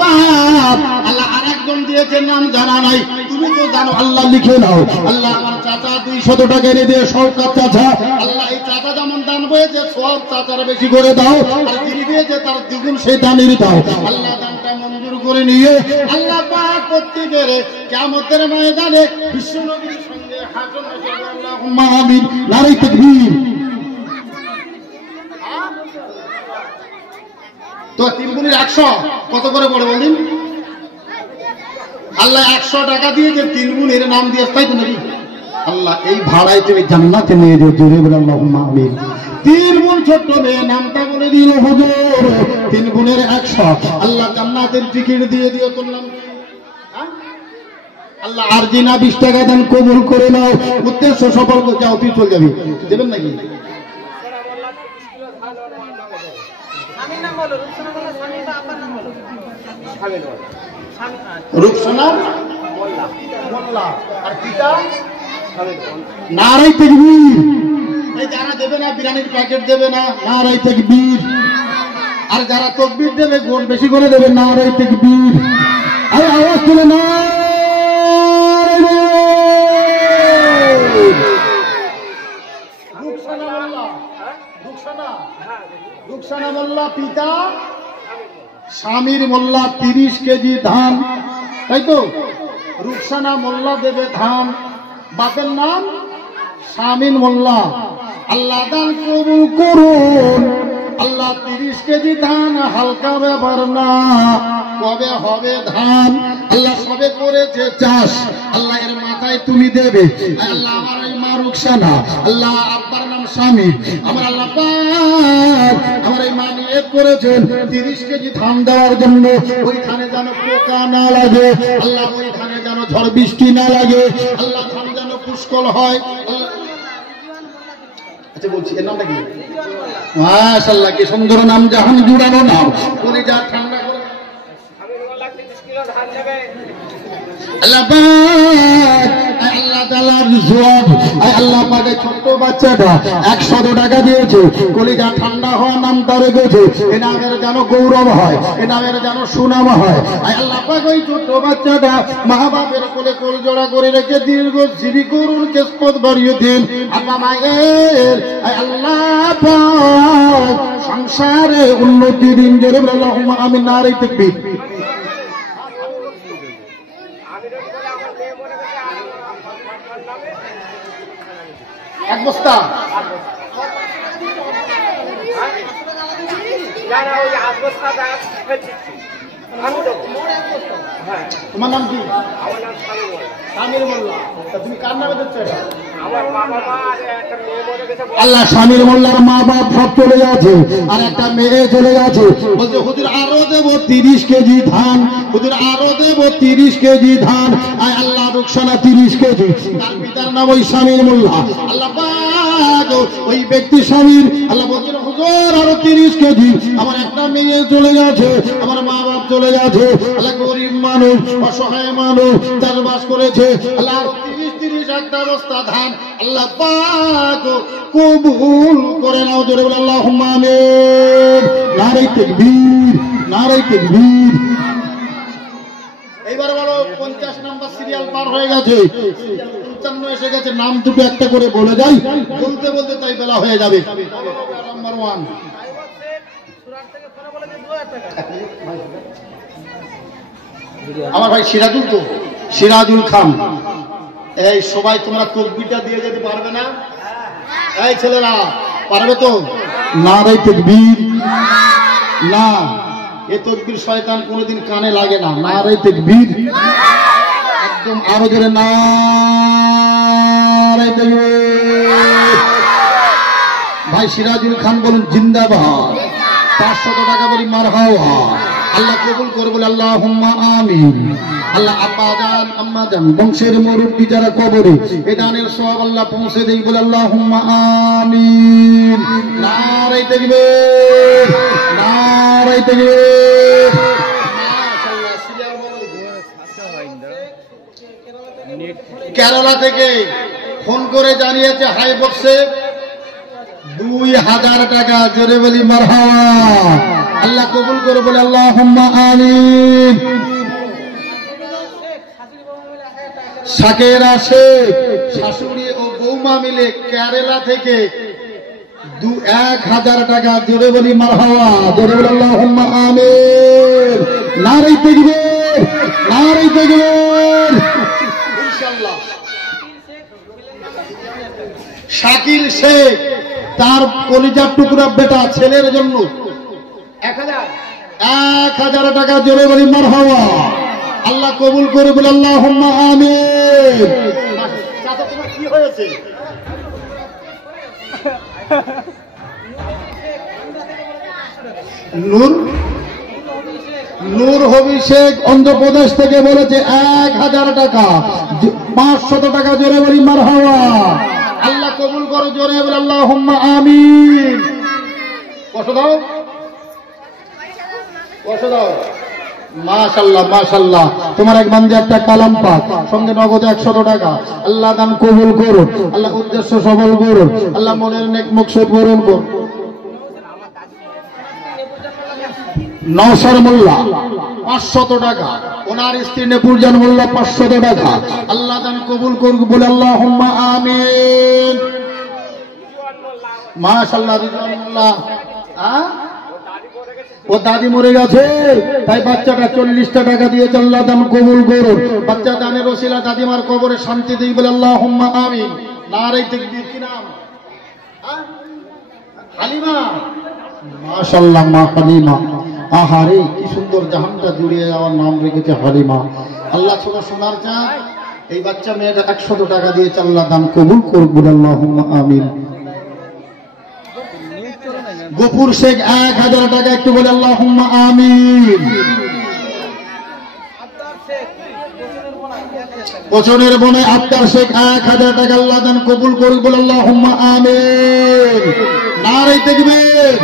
বাপ আল্লাহ আরেকজন দিয়েছে নাম জানা নাই তুমি তো জানো আল্লাহ লিখে নাও আল্লাহ আমার চাচা 200 টাকা এনে দিয়ে সরকার চাচা আল্লাহ এই চাচা যেমন দান হয়েছে সব চাচার বেশি করে দাও আর যিনি দিয়েছে তার দ্বিগুণ সেই দানের দাও আল্লাহ দানটা মঞ্জুর করে নিয়ে আল্লাহ পাক প্রত্যেকের কিয়ামতের ময়দানে বিশ্ব নবীর সঙ্গে হাসর নাসর আল্লাহুম্মা আমিন নারী তাকবীর তো 3 গুণের 100 কত করে পড়ে বলদিন আল্লাহ 100 টাকা দিয়ে যে 3 গুণের নাম দিয়ে তাই তো নাকি আল্লাহ এই ভাড়ায় তুমি জান্নাতে নিয়ে যাও জোরে বলে আল্লাহুম্মা আমিন 3 গুণ ছোট্ট মেয়ে নামটা বলে দিল হুজুর 3 গুণের 100 আল্লাহ জান্নাতের টিকিট দিয়ে দিও তোর নাম আল্লাহ আর জিনা 20 টাকা দেন কবুল করে নাও উদ্দেশ্য সফল করে যাও তুই চলে যাবি দেবেন নাকি রূপসানা মোল্লা আর পিতা নারাই তাকবীর এই যারা দেবে না বিরিয়ানির প্যাকেট দেবে না নারাই তাকবীর আর যারা তাকবীর দেবে গোল বেশি করে দেবে নারাই তাকবীর আরে আওয়াজ তুলে না রূপসানা মোল্লা পিতা স্বামীর মোল্লা 30 কেজি ধান তাই তো রূপসানা মোল্লা দেবে ধান বাপের নাম স্বামীর মোল্লা আল্লাহ দান কবুল করুন আল্লাহ 30 কেজি ধান হালকা ব্যাপার না কবে হবে ধান আল্লাহ সবে করেছে চাষ আল্লাহ এর মাথায় তুমি দেবে আল্লাহ আমার এই মা রূপসানা আল্লাহ আব্বার নাম স্বামী আমার আল্লাহ পাক আমার এই মা নিয়ত করেছেন 30 কেজি ধান দেওয়ার জন্য ওই ধানে যেন পোকা না লাগে আল্লাহ ওই ধানে যেন ঝড় বৃষ্টি না লাগে আল্লাহ ধান যেন পুষ্কল হয় আচ্ছা বলছি এর নামটা কি মাশাআল্লাহ কি সুন্দর নাম জাহান জুড়ানো নাম কলিজা ঠান্ডা করে আল্লাহ পাক আল্লাহ তাআলার জওয়াব আল্লাহ পাক ছোট বাচ্চাটা 100 টাকা দিয়েছে কলিজা ঠান্ডা হওয়া নামটা রেখেছে এই নামের যেন গৌরব হয় এই নামের যেন সুনাম হয় আল্লাহ পাক ওই ছোট বাচ্চাটা মা বাপের কোলে কোল জোড়া করে রেখে দীর্ঘ জীবী করুন কিসমত বাড়িয়ে দিন আল্লাহ মায়ের আল্লাহ পাক সংসারে উন্নতি দিন জোরে আল্লাহুম্মা আমিন নারে তাকবীর এক বস্তা তোমার নাম কি স্বামীর মোল্লা তুমি কার নামে দিচ্ছ এটা আল্লাহ স্বামীর মোল্লার মা বাপ সব চলে গেছে আর একটা মেয়ে চলে গেছে বলছে হুজুর আরো দেবো 30 কেজি ধান হুজুর আরো দেবো 30 কেজি ধান আয় আল্লাহ রূপসানা 30 কেজি তার পিতার নাম ওই স্বামীর মোল্লা আল্লাহ পাক ওই ব্যক্তি স্বামীর আল্লাহ বলছেন হুজুর আরো 30 কেজি আমার একটা মেয়ে চলে গেছে আমার মা বাপ চলে গেছে, আল্লাহ গরিব মানুষ, অসহায় মানুষ চাষবাস করেছে, আল্লাহ 30 একটা বস্তা ধান আল্লাহ পাক কবুল করে নাও, জোরে বলে আল্লাহুম্মা আমিন। নারে তাকবীর, নারে তাকবীর। এইবার বলো 50 নাম্বার সিরিয়াল পার হয়ে গেছে, 55 এসে গেছে, নাম দুটো একটা করে বলে যাই, বলতে বলতে তাই বেলা হয়ে যাবে। নাম্বার 1 আমার ভাই সিরাজুল, তো সিরাজুল খান। এই সবাই তোমরা তাকবীরটা দিয়ে যেতে পারবে না? এই ছেলেরা পারবে তো? নারে তাকবীর। না, এ তাকবীর শয়তান কোনোদিন কানে লাগে না। নারে তাকবীর, একদম আরো জোরে নারে তাকবীর। ভাই সিরাজুল খান বলুন জিন্দাবাদ। 500 টাকা বলি মারহাবা। আল্লাহ কবুল করে বলে আল্লাহুম্মা আমিন। আল্লাহ আব্বা জান আম্মা জান বংশের মুরব্বি যারা কবরে, এ দানের সওয়াব আল্লাহ পৌঁছে দেই বলে আল্লাহুম্মা আমিন। নারে তাকবীর, নারে তাকবীর। মাশাআল্লাহ। সিরিয়াল বলো। কেরালা থেকে ফোন করে জানিয়েছে হাই বক্সে 2000 টাকা, জোরে বলি মারহাবা। আল্লাহ কবুল করে বলে আল্লাহুম্মা আমিন। সাকেরা শেখ শাশুড়ি ও বৌমা মিলে কেরালা থেকে 1000 টাকা, জোরে বলি মারহাবা, জোরে বলি আল্লাহুম্মা আমিন। নারে তাকবীর, নারে তাকবীর। ইনশাআল্লাহ। শাকিল শেখ তার কলিজার টুকরা বেটা ছেলের জন্য 1000 টাকা, জোরে বলি মারহাবা। আল্লাহ কবুল করে বলে আল্লাহুম্মা আমিন। চাচা তোমার কি হয়েছে? নূর হবি শেখ অন্ধ্রপ্রদেশ থেকে বলেছে 1000 টাকা, 500 টাকা, জোরে বলি মারহাবা। আল্লাহ কবুল করো, জোরে বলে আল্লাহুম্মা আমিন। কত দাও? কত দাও? মাশাআল্লাহ, মাশাআল্লাহ। তোমার এক বান্দা একটা কালাম পাক, সঙ্গে নগদ 100 টাকা। আল্লাহ দান কবুল করো, আল্লাহ উদ্দেশ্য সফল করো, আল্লাহ মনের নেক মকসদ পূরণ করো। নওশর মোল্লা 500 টাকা, ওনার স্ত্রী নেপুরজান মোল্লা 500 টাকা। আল্লাহ দান কবুল করুক বলে আল্লাহুম্মা আমিন। মাশাআল্লাহ। রিজওয়ান মোল্লা ও দাদি মরে গেছে, তাই বাচ্চাটা 40 টাকা দিয়েছে, আল্লাহ দান কবুল করুন। বাচ্চা দানের ওসিলা দাদিমার কবরে শান্তি দেই বলে আল্লাহুম্মা আমিন। নারে তাকবীর। কি নাম? হালিমা। মাশাআল্লাহ, মা হালিমা। আহারে কি সুন্দর, জাহানটা জুড়িয়ে যাওয়ার নাম রেখেছে হালিমা। আল্লাহ ছোট সোনার চাঁদ, এই বাচ্চা মেয়েটা 100 টাকা দিয়েছে, আল্লাহ দান কবুল করুক বলে আল্লাহুম্মা আমিন। গফুর শেখ 1000 টাকা, একটু বলে আল্লাহুম্মা আমিন। পছনের বনে আফতার শেখ 1000 টাকা, আল্লাহ দান কবুল করুক বলে আল্লাহুম্মা আমিন। নারে তাকবীর।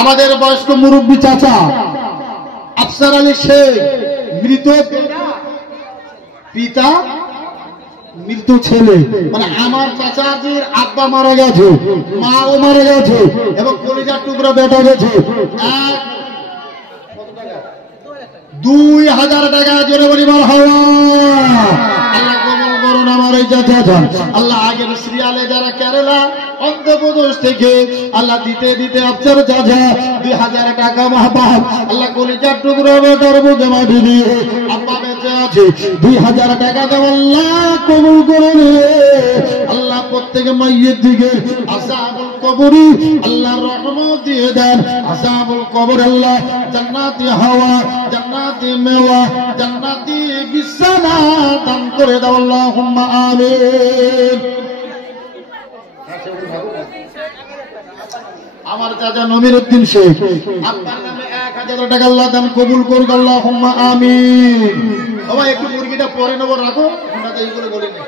আমাদের বয়স্ক মুরব্বী চাচা আফসার আলী শেখ, মৃত পিতা মৃত্যু ছেলে, মানে আমার চাচাজির আব্বা মারা গেছে, মাও মারা গেছে, এবং কলিজার টুকরা বেটা গেছে। 2000 টাকা, জোরে বলি মারহাবা। আল্লাহ কবুল করুন আমার এই চাচা। আল্লাহ আগের সিরিয়ালে যারা কেরালা অন্ধ্রপ্রদেশ থেকে আল্লাহ দিতে দিতে আফসার চাচা 2000 টাকা মাহবাব, আল্লাহ কলিজার টুকরা বেটার বুঝে মাটি দিয়ে আব্বা বেঁচে আছে, 2000 টাকা দেব, আল্লাহ কবুল করে আল্লাহ প্রত্যেকে মাইয়ের দিকে আযাবুল কবরি আল্লাহ রহমত দিয়ে দেন। আযাবুল কবর আল্লাহ জান্নাতি হাওয়া, জান্নাতি মেওয়া, জান্নাতি বিছানা দান করে দাও, আল্লাহুম্মা আমিন। আমার চাচা নমির উদ্দিন শেখ, আপনার নামে 1000 টাকা, আল্লাহ দান কবুল করুক, আল্লাহুম্মা আমিন। বাবা একটু মুরগিটা পরে নেবো, রাখো, আমরা তো এইগুলো বলি না।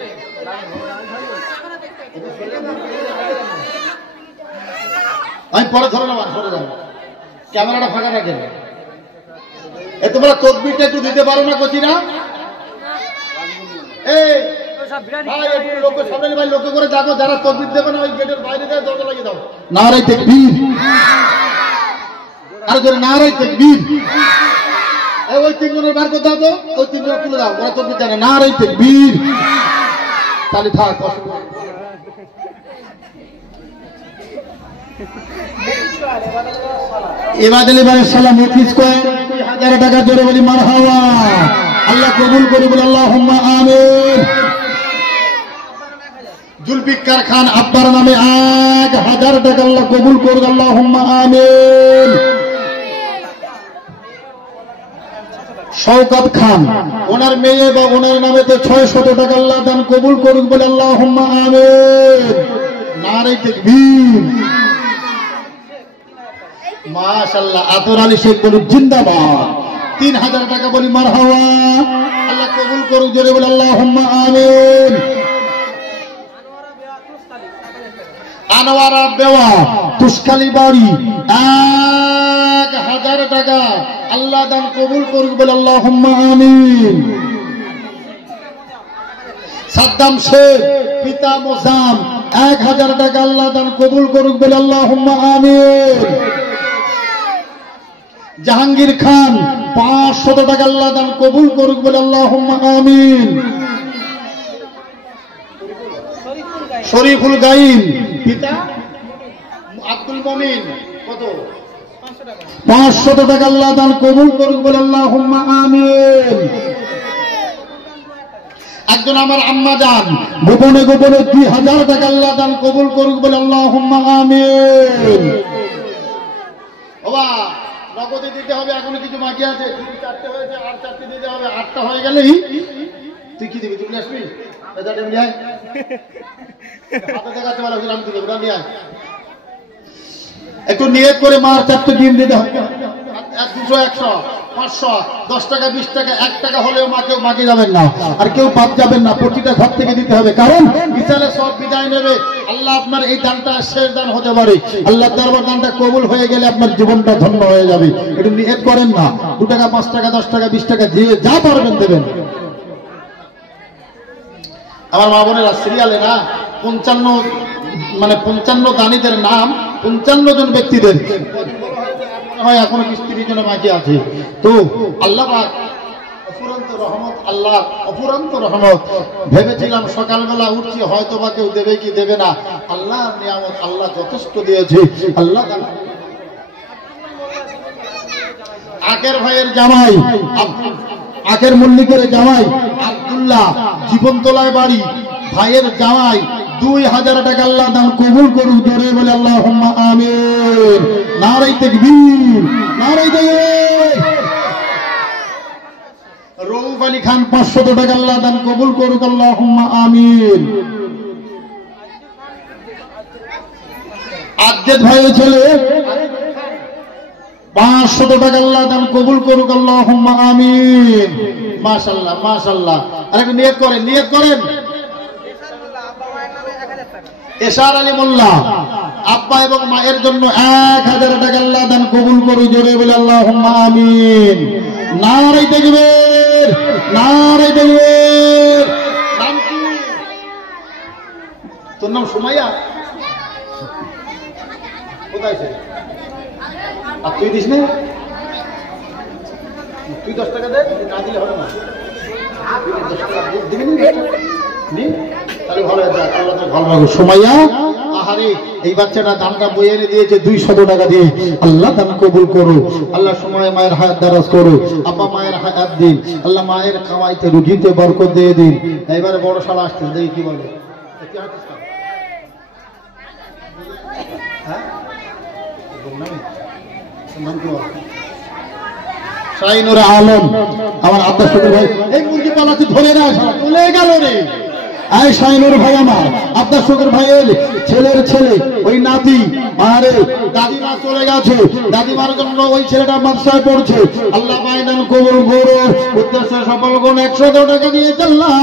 আমি পরে ধরে নেব, সরে যান, ক্যামেরাটা ফাঁকা রাখেন। তোমরা তদবিরটা একটু দিতে পারো না কচিরা? এই ভাই একটু লোকের সামনে ভাই লক্ষ্য করে যাবো, যারা তদবির দেবে না ওই গেটের বাইরে যায় দরজা লাগিয়ে দাও। নারায়ে তাকবীর, আর জোরে নারায়ে তাকবীর। ওই তিনজনের বার করে দাও তো, ওই তিনজন তুলে দাও, ওরা তদবির জানে। নারায়ে তাকবীর। তাহলে থাক, এবার সালাম 21,000 টাকা জোরে বলি মারহাবা। আল্লাহ কবুল করে বলে আল্লাহুম্মা আমিন। জুলফিকার খান আব্বার নামে 1,000 টাকা আল্লাহ কবুল করুন, আল্লাহুম্মা আমিন। শওকত খান ওনার মেয়ে বা ওনার নামে তো 600 টাকা আল্লাহ দান কবুল করুন, বলে আল্লাহুম্মা আমিন। নারে তাকবীর। মাশাআল্লাহ। আতর আলী শেখ বলুন জিন্দাবাদ। 3,000 টাকা বলি মারহাবা। আল্লাহ কবুল করুন, জোরে বলে আল্লাহুম্মা আমিন। আনোয়ারা বেওয়া তুষ্কালি বাড়ি 1,000 টাকা আল্লাহ দান কবুল করুন, বলে আল্লাহুম্মা আমিন। সাদ্দাম শেখ পিতা মোজাম 1,000 টাকা আল্লাহ দান কবুল করুন, বলে আল্লাহুম্মা আমিন। জাহাঙ্গীর খান 500 টাকা আল্লাহ দান কবুল করুক, বলে আল্লাহুম্মা আমিন। শরীফুল গাইন পিতা আব্দুল মুমিন কত 500 টাকা আল্লাহ দান কবুল করুক, বলে আল্লাহুম্মা আমিন। একজন আমার আম্মা জান গোপনে গোপনে 2,000 টাকা আল্লাহ দান কবুল করুক, বলে আল্লাহুম্মা আমিন। বাবা নগদে দিতে হবে, এখনো কিছু বাকি আছে। 4টে হয়েছে, আর 4টে দিতে হবে। 8টা হয়ে গেলেই তুই কি দিবি? তুই আসবি? একটু নিয়ত করে মার 4টে ডিম দিতে হবে। 200, 100, 500, 10 টাকা, 20 টাকা, 1 টাকা হলেও মাকেও মাকে যাবেন না, আর কেউ বাদ যাবেন না। প্রতিটা ঘর থেকে দিতে হবে, কারণ বিশালে সব বিদায় নেবে। আল্লাহ আপনার এই দানটা শেষ দান হতে পারে। আল্লাহ দরবার দানটা কবুল হয়ে গেলে আপনার জীবনটা ধন্য হয়ে যাবে। একটু নিয়ত করেন না। 2 টাকা, 5 টাকা, 10 টাকা, 20 টাকা দিয়ে যা পারবেন দেবেন। আমার মা বোনেরা সিরিয়ালে না 55 দানিদের নাম 55 জন ব্যক্তিদের হয়, এখনো 20-30 জনের বাকি আছে। তো আল্লাহ পাক অফুরন্ত রহমত, আল্লাহ অফুরন্ত রহমত। ভেবেছিলাম সকালবেলা উঠছি হয়তো বা কেউ দেবে কি দেবে না। আল্লাহ নিয়ামত, আল্লাহ যথেষ্ট দিয়েছে। আল্লাহ আকের ভাইয়ের জামাই, আকের মল্লিকের জামাই আব্দুল্লাহ জীবনতলায় বাড়ি, ভাইয়ের জামাই 2,000 টাকা আল্লাহ দান কবুল করুন, জোরে বলে আল্লাহুম্মা আমিন। নারায়ে তাকবীর, নারায়ে তাকবীর। রউফ আলী খান 500 টাকা আল্লাহ দান কবুল করুক, আল্লাহুম্মা আমিন। আজ্জেদ ভাইয়ের ছেলে 500 টাকা আল্লাহ দান কবুল করুক, আল্লাহুম্মা আমিন। মাশাআল্লাহ, মাশাআল্লাহ। আরেকটু নিয়ত করেন, নিয়ত করেন। এশার আলী মোল্লা আব্বা এবং মায়ের জন্য 1,000 টাকা আল্লাহ দান কবুল করুক, জোরে বলে আল্লাহুম্মা আমিন। নারায়ে তাকবীর, নারায়ে তাকবীর। নাম কি? তোর নাম সুমাইয়া? কোথায় সে? আর তুই দিস না? তুই 10 টাকা দে, না দিলে হবে না। 10 টাকা দিবি না? তাহলে ভালো আছে, আল্লাহ তাআলা ভালো রাখুন। সুমাইয়া আহারে এই বাচ্চাটা দানটা বয়ে এনে দিয়েছে 200 টাকা দিয়ে। আল্লাহ দান কবুল করো। আল্লাহ সুমাইয়া মায়ের হায়াত দারাজ করো। আব্বা মায়ের হায়াত দিন। আল্লাহ মায়ের খাওয়াইতে রুজিতে বরকত দিয়ে দিন। এবারে বড় শালা আসছে, দেখি কি বলে। হ্যাঁ শাহিনুর আলম আমার আব্বা শুকুর ভাই, এই মুরগি পালাতে ধরে না, চলে গেল রে। আয় শাহিনুর ভাই আমার আব্বাস শুকুর ভাইয়ের ছেলের ছেলে, ওই নাতি আরে দাদিমা চলে গেছে, দাদিমার জন্য ওই ছেলেটা মাদ্রাসায় পড়ছে। আল্লাহ বাইদান কবুল করো, উদ্দেশ্য সফল কোন 100 টাকা দিয়ে আল্লাহ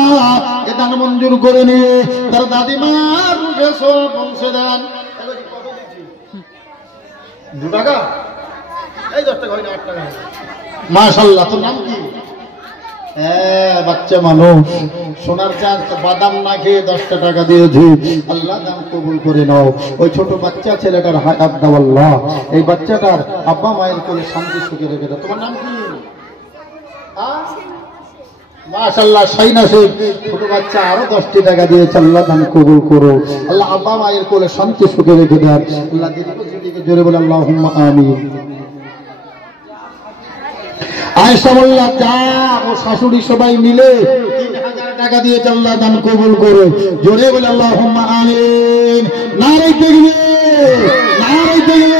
এ দান মঞ্জুর করে নিয়ে তার দাদিমার রূপে সব পৌঁছে দেন। 2 টাকা, এই 10 টাকা হয় না, 8 টাকা। মাশাআল্লাহ, তোর নাম কি? হ্যাঁ, বাচ্চা মানুষ, সোনার চাঁদ বাদাম না খেয়ে 10টা টাকা দিয়েছি, আল্লাহ দান কবুল করে নাও। ওই ছোট বাচ্চা ছেলেটার হায়াত দাও আল্লাহ, এই বাচ্চাটার আব্বা মায়ের কোলে শান্তি সুখে রেখে দাও। তোমার নাম কি? মাশাআল্লাহ, শাইনা শেখ, ছোট বাচ্চা আরো 10টি টাকা দিয়েছে, আল্লাহ দান কবুল করো, আল্লাহ আব্বা মায়ের কোলে শান্তি সুখে রেখে দেন, আল্লাহ দীর্ঘজীবীকে জোরে বলে আল্লাহুম্মা আমিন। আয়েশা বলল, যা ও শাশুড়ি সবাই মিলে 3000 টাকা দিয়ে আল্লাহ দান কবুল করো, জোরে বলে আল্লাহুম্মা আমিন। নারে তাকবীর, নারে তাকবীর।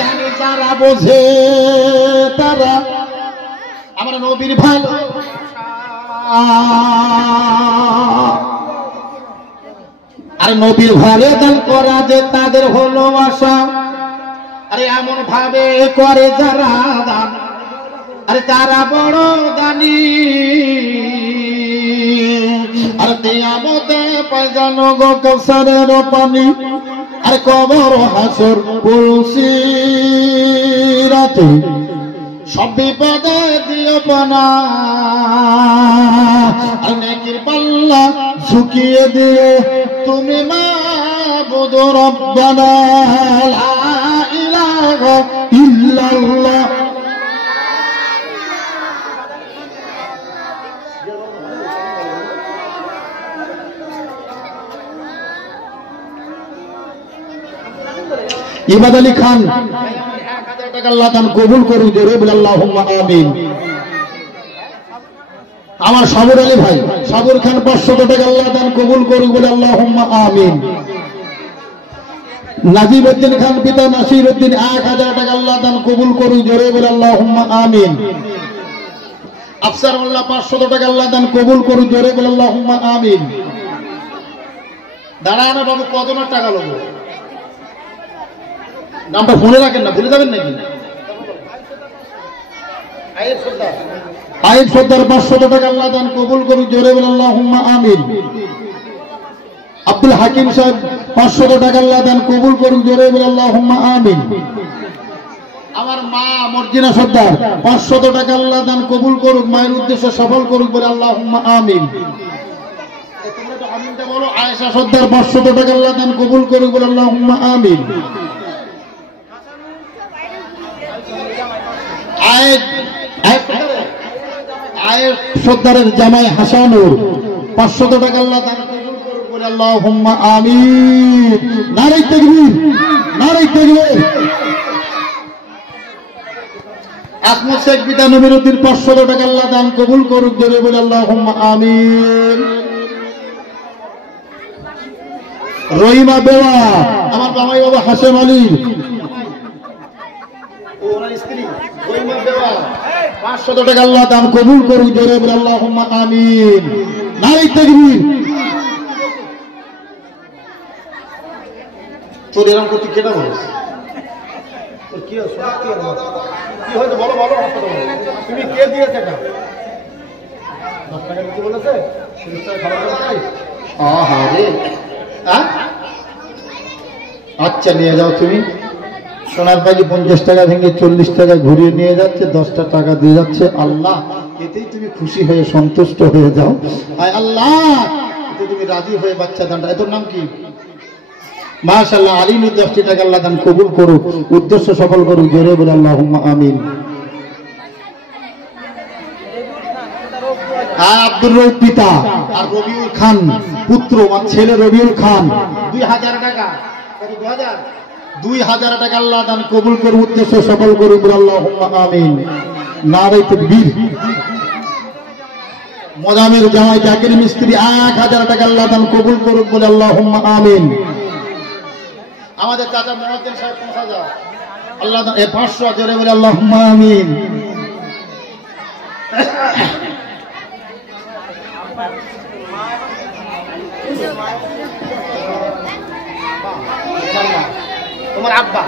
জানি যারা বোঝে তারা আমার নবীর ভালো, আর নবীর ভালো দান করা যে তাদের হলো আশা। আরে এমন ভাবে করে যারা দান, আরে তারা বড় দানি, আর কিয়ামতে পায় জানো গো কাউসারের পানি, আর কবর হাসর পুলসিরাতে সব বিপদে দিও পানা, আর নেকির পাল্লা ঝুঁকিয়ে দিয়ে তুমি মাবুদ রব্বানা লা ইলাহা ইল্লাল্লাহ। ইমাদ আলী খান 1000 টাকা আল্লাহ দান কবুল করুন, জোরে বলে আল্লাহুম্মা আমিন। আমার সাবুর আলী ভাই, সাবুর খান 500 টাকা আল্লাহ দান কবুল করুন, বলে আল্লাহুম্মা আমিন। নাজিব উদ্দিন খান পিতা নাসির উদ্দিন 1000 টাকা আল্লাহ দান কবুল করুন, জোরে বলে আল্লাহুম্মা আমিন। আফসার মোল্লা 500 টাকা আল্লাহ দান কবুল করুন, জোরে বলে আল্লাহুম্মা আমিন। দাঁড়ানো বাবু, কজনের টাকা লোক? নামটা ফোনে রাখেন না, ভুলে যাবেন নাকি? আয়েব সর্দার 500 টাকা আল্লাহ দান কবুল করুন, জোরে বলে আল্লাহুম্মা আমিন। আব্দুল হাকিম সাহেব 500 টাকা আল্লাহ দান কবুল করুন, জোরে বলে আল্লাহুম্মা আমিন। আমার মা মর্জিনা সর্দার 500 টাকা আল্লাহ দান কবুল করুন, মায়ের উদ্দেশ্য সফল করুন, বলে আল্লাহুম্মা আমিন। তোমরা তো আমিনটা বলো। আয়েশা সর্দার 500 টাকা আল্লাহ দান কবুল করুন, বলে আল্লাহুম্মা আমিন। আয়েব সর্দারের জামাই হাসানুর 500 টাকা আল্লাহ দান কবুল করুন, বলে আল্লাহুম্মা আমিন। নারে তাকবীর, নারে তাকবীর। আসমত শেখ পিতা নবীরউদ্দিন 500 টাকা আল্লাহ দান কবুল করুন, জোরে বলে আল্লাহুম্মা আমিন। রহিমা বেওয়া, আমার জামাই বাবা হাসেম আলী, ওনার স্ত্রী রহিমা বেওয়া 500 টাকা আল্লাহ দান কবুল করুন, জোরে বলে আল্লাহুম্মা আমিন। নারে তাকবীর। তোর এরকম করতে কেনা বলেছে? তোর কি কি হয়তো বলো, বলো তুমি কে দিয়েছে এটা? 10 টাকা কি বলেছে? 30 টাকা খাবার চাই। আহারে, আচ্ছা নিয়ে যাও তুমি। সোনার বাজি 50 টাকা ভেঙে 40 টাকা ঘুরিয়ে নিয়ে যাচ্ছে, 10টা টাকা দিয়ে যাচ্ছে। আল্লাহ, এতেই তুমি খুশি হয়ে সন্তুষ্ট হয়ে যাও। আয় আল্লাহ, এতে তুমি রাজি হয়ে বাচ্চা দানটা। তোর নাম কি? মাশাআল্লাহ, আলিনুর 10টি টাকা আল্লাহ দান কবুল করুক, উদ্দেশ্য সফল করুক, জোরে বলে আল্লাহুম্মা আমিন। আব্দুর রউফ পিতা, আর রবিউল খান পুত্র, আর ছেলে রবিউল খান 2000 টাকা। 2000 টাকা আল্লাহ দান কবুল করুক, উদ্দেশ্য সফল করুক, বলে আল্লাহুম্মা আমিন। নারে তাকবীর। মোজামের জামাই জাকির মিস্ত্রি 1000 টাকা আল্লাহ দান কবুল করুক, বলে আল্লাহুম্মা আমিন। আমাদের চাচা মুয়াজ্জিন সাহেব 5000 আল্লাহ 500, জোরে বলে আল্লাহুম্মা আমিন। তোমার আব্বা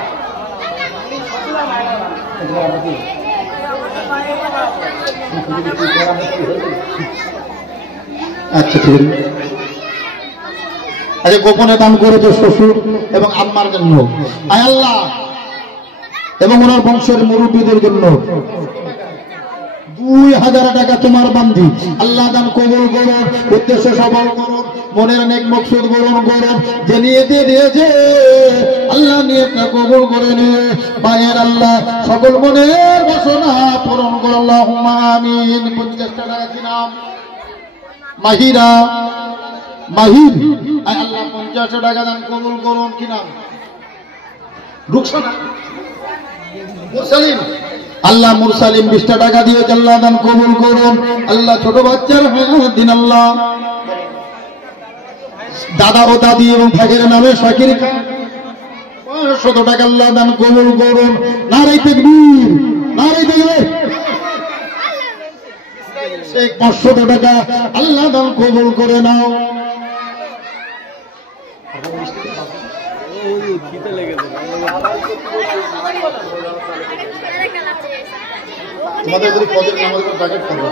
আচ্ছা ঠিক আছে। আচ্ছা, গোপনে দান করেছে শ্বশুর এবং আম্মার জন্য। আয় আল্লাহ, এবং ওনার বংশের মুরব্বীদের জন্য 2000 টাকা তোমার বান্দি আল্লাহ দান কবুল করুন, উদ্দেশ্য সফল করুন, মনের নেক মকসুদ পূরণ করুন, যে নিয়তে দিয়েছে আল্লাহ নিয়তটা কবুল করে নিয়ে ভাইয়ের আল্লাহ সকল মনের বাসনা পূরণ করুন, আল্লাহুম্মা আমিন। 50 টাকা কি নাম? মাহিরা, মাহির, আল্লাহ 50 টাকা দান কবুল করুন। কি নাম? রুকসানা, মুরসালিম, আল্লাহ মুরসালিম 20 টাকা দিয়ে আল্লাহ দান কবুল করুন। আল্লাহ ছোট বাচ্চার হায়াত দিন আল্লাহ। দাদা ও দাদি এবং ভাগের নামে শাকির খান 500 টাকা আল্লাহ দান কবুল করুন। নারে তাকবীর, নারে তাকবীর। সেই 500 টাকা আল্লাহ দান কবুল করে নাও। তোমাদের পদের নামাজ টার্গেট করবো।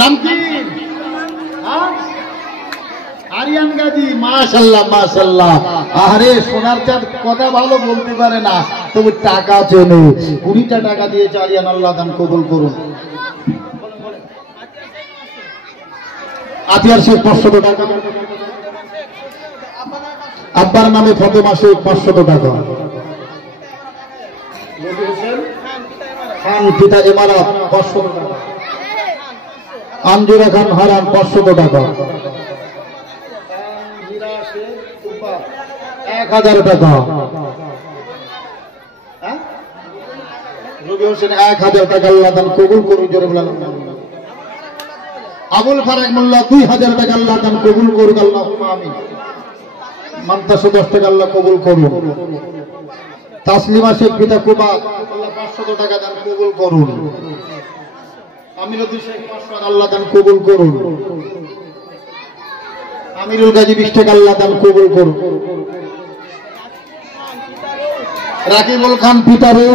নাম কি? আরিয়ান গাজী। মাশাআল্লাহ মাশাআল্লাহ। আরে সোনার চাঁদ কথা ভালো বলতে পারে না, তবে টাকা চেনে। 20 টাকা দিয়েছে আরিয়ান, আল্লাহ দান কবুল করুন। আতিয়ার শেখ 500 টাকা। আব্বার নামে ফতেমা শেখ 500 টাকা। খান পিতা ইমারত 500 টাকা। আঞ্জুরা খান হারান 500 টাকা। 1000 টাকা। রবি হোসেন 1000 টাকা আল্লাহ দান কবুল করুন। জোরে বলেন। আবুল ফারাক মোল্লা 2000 টাকা আল্লাহ দান কবুল করুন। আল্লাহুম্মা আমিন। মান্তাসা 10 টাকা আল্লাহ কবুল করুন। তাসলিমা শেখ পিতা কুবা আল্লাহ 500 টাকা দান কবুল করুন। আমিরুদ্দিন শেখ 500 আল্লাহ দান কবুল করুন। আমিরুল গাজী 20 টাকা আল্লাহ দান কবুল করুন। রাকিবুল খান পিতারে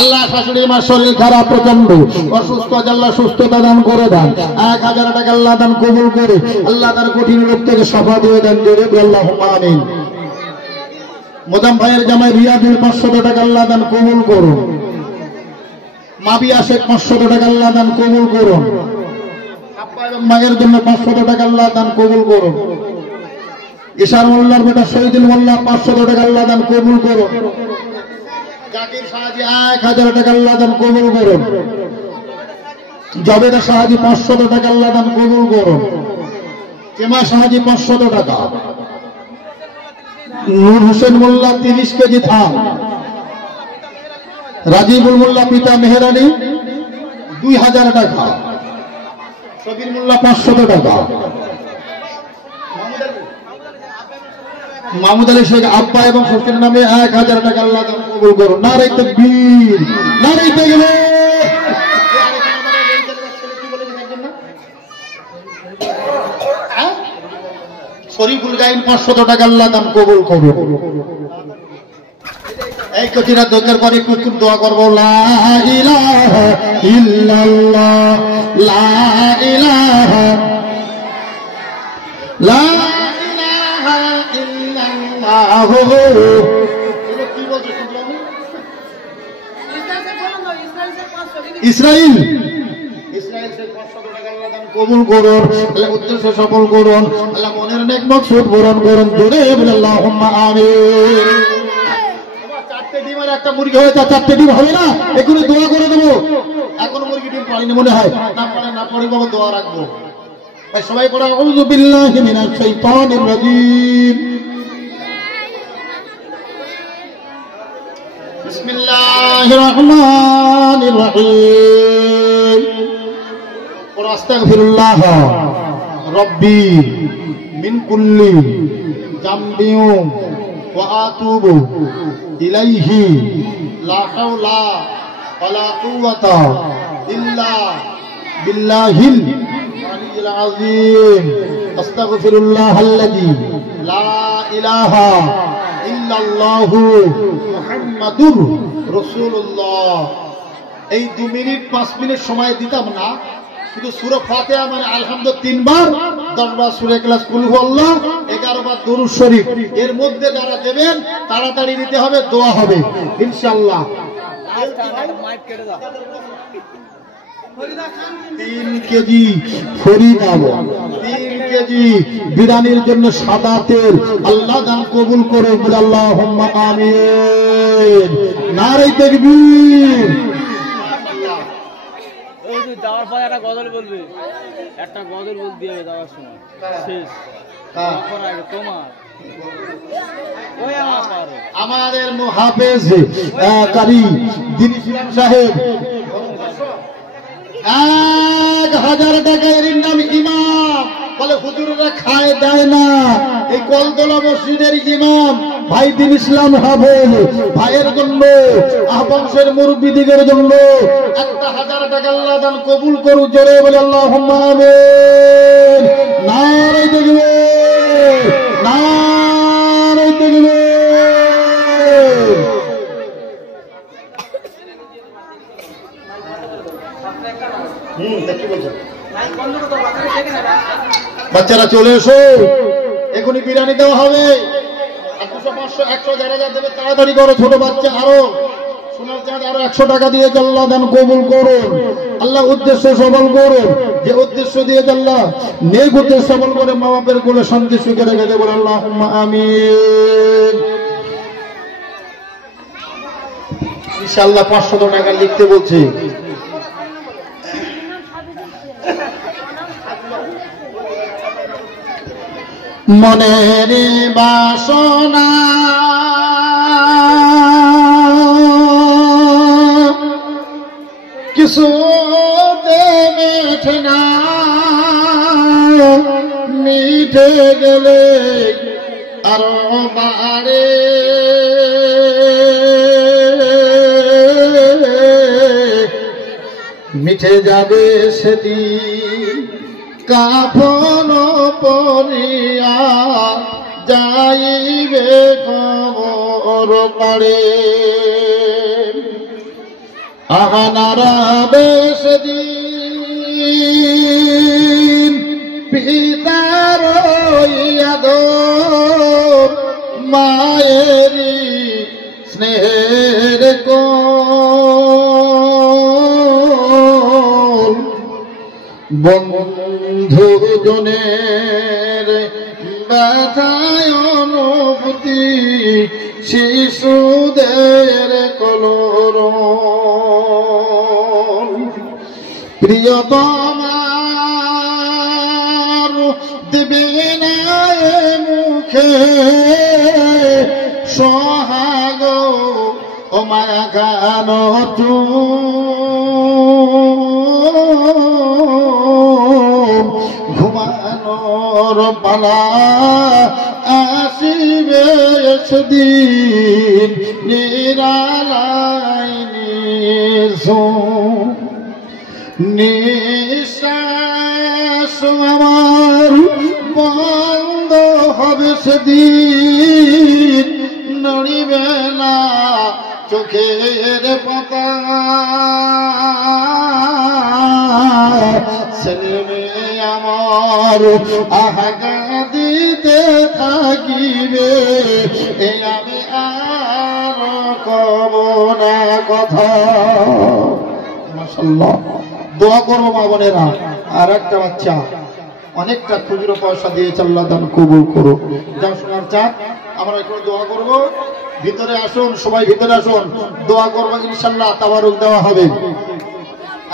আল্লাহ শাশুড়ি মা শরীর খারাপ প্রচন্ড অসুস্থ, আল্লাহ সুস্থতা দান করে দেন। 1000 টাকা আল্লাহ দান কবুল করে আল্লাহ তার কঠিন রোগ থেকে শফা দিয়ে দেন। জোরে আল্লাহুম্মা আমিন। মোদাম ভাইয়ের জামাই রিয়াদুল 500 টাকা আল্লাহ দান কবুল করুন। মাবিয়া শেখ 500 টাকা আল্লাহ দান কবুল করুন। আব্বা এবং মায়ের জন্য 500 টাকা আল্লাহ দান কবুল করুন। ইশার মোল্লার বেটা শহীদুল মোল্লা 500 টাকা আল্লাহ দান কবুল করুন। জাকির সাহাজি 1000 টাকা আল্লাহ দান কবুল করুন। জবেদা সাহাজি 500 টাকা আল্লাহ দান কবুল করুন। কেমা সাহাজি 500 টাকা। নূর হোসেন মোল্লা 30 কেজি ধান। রাজিবুল মোল্লা পিতা মেহরানি 2000 টাকা। সবির মোল্লা 500 টাকা। মাহমুদ আলী শেখ আব্বা এবং শ্বশুর নামে 1000 টাকা আল্লাহ দান কবুল করুন। নারে তাকবীর, নারে তাকবীর। শরীফুল গাইন 500 টাকা আল্লাহ দান কবুল করুন। এই কঠিন দোকার পরে একটু দোয়া করবো। লা ইলাহা ইল্লাল্লাহ, লা ইলাহা, লা ইলাহা ইল্লাল্লাহ। ইসরাইল, ইসরাইল শেখ 500 টাকা আল্লাহ দান কবুল করুন। আল্লাহ উদ্দেশ্য সফল করুন। আল্লাহ মনের নেক মকসুদ পূরণ করুন। জোরে বলে আল্লাহুম্মা আমিন। চারটে ডিম আর একটা মুরগি হয়েছে, 4টে ডিম হবে না? এখনই দোয়া করে দেবো। এখন মুরগি ডিম পারিনি মনে হয়, না পারে না পড়ি বাবা দোয়া রাখবো। ভাই সবাই পড়া আউযু বিল্লাহি মিনাশ শাইতানির রাজীম। বিসমিল্লাহির রহমানির রহিম। আস্তাগফিরুল্লাহ রাব্বি মিন কুল্লি যামবিন ওয়া আতুবু ইলাইহি লা হাওলা ওয়ালা কুওয়াতা ইল্লা বিল্লাহিল আলিয়্যিল আযীম। আস্তাগফিরুল্লাহাল্লাযী লা ইলাহা ইল্লাল্লাহু মুহাম্মাদুর রাসূলুল্লাহ। এই 2 মিনিট 5 মিনিট সময় দিতাম না, শুধু সূরা ফাতিহা মানে আলহামদুলিল্লাহ 3 বার, 10 বার সূরা ইখলাস কুল হুয়াল্লাহ, 11 বার দুরূদ শরীফ। এর মধ্যে যারা দেবেন তাড়াতাড়ি দিতে হবে, দোয়া হবে ইনশাআল্লাহ। 3 কেজি ফরিদা, 3 কেজি বিরিয়ানির জন্য সাদা তেল, আল্লাহ দান কবুল করে বলে আল্লাহুম্মা আমিন। নারে তাকবীর। যাওয়ার পরে একটা গজল বলবে, একটা গজল বল দিয়ে যাওয়ার সময় শেষ আগে তোমার আমাদের মুহাফেজ কারি দিনী ফিরান সাহেব 1000 টাকা এর নাম ইমাম, বলে হুজুররা খায় দেয় না। এই কলতলা মসজিদের ইমাম ভাই দিন ইসলাম হাফেজ ভাইয়ের জন্য, আহবংশের মুরব্বিদের জন্য 1000 টাকা আল্লাহ দান কবুল করুন। জোরে বলে আল্লাহুম্মা আমিন। নারে তাকবীর, নারে তাকবীর। বাচ্চারা চলে এসো, এখনই বিরিয়ানি দেওয়া হবে। 200, 500, 100 যারা যা দেবে তাড়াতাড়ি করো। ছোট বাচ্চা আরো সোনার চাঁদ আরো 100 টাকা দিয়ে আল্লাহ দান কবুল করুন। আল্লাহ উদ্দেশ্য সফল করুন, যে উদ্দেশ্য দিয়ে আল্লাহ নেক উদ্দেশ্য সফল করে মা বাপের কোলে শান্তি সুখে রেখে দেবো। আল্লাহুম্মা আমিন। ইনশাআল্লাহ 500 টাকা লিখতে বলছি। মনের বাসনা কিছু মেঠে না, মিঠে গেলে আরো বাড়ে। মিঠে যাবে সেদিন কাফন পরিয়া যাইবে কবর পাড়ে। আহানারাবে সেদিন পিতার আদর, মায়েরি স্নেহের কোল, বন্ধু জনের ব্যথায় অনুভূতি, শিশুদের কলরব। প্রিয়তমার দেবে না মুখে সোহাগ ও মায়া গান ঘুমানোর পালা আসিবে সেদিন নিরালাই নিঃশ্বাস আমার বন্ধ হবে সেদিন, নড়িবে না চোখের পাতা। ছেলে মেয়ে আমার আহাকা দিতে থাকিবে, এ আমি আর কব না কথা। মাশাআল্লাহ, দোয়া করবো মা বোনেরা। আর একটা বাচ্চা অনেকটা খুচরো পয়সা দিয়েছে, আল্লাহ দান কবুল করো। যা শোনার চাক, আমরা একটু দোয়া করবো। ভিতরে আসুন, সবাই ভিতরে আসুন, দোয়া করবো ইনশাআল্লাহ, তাবারুক দেওয়া হবে।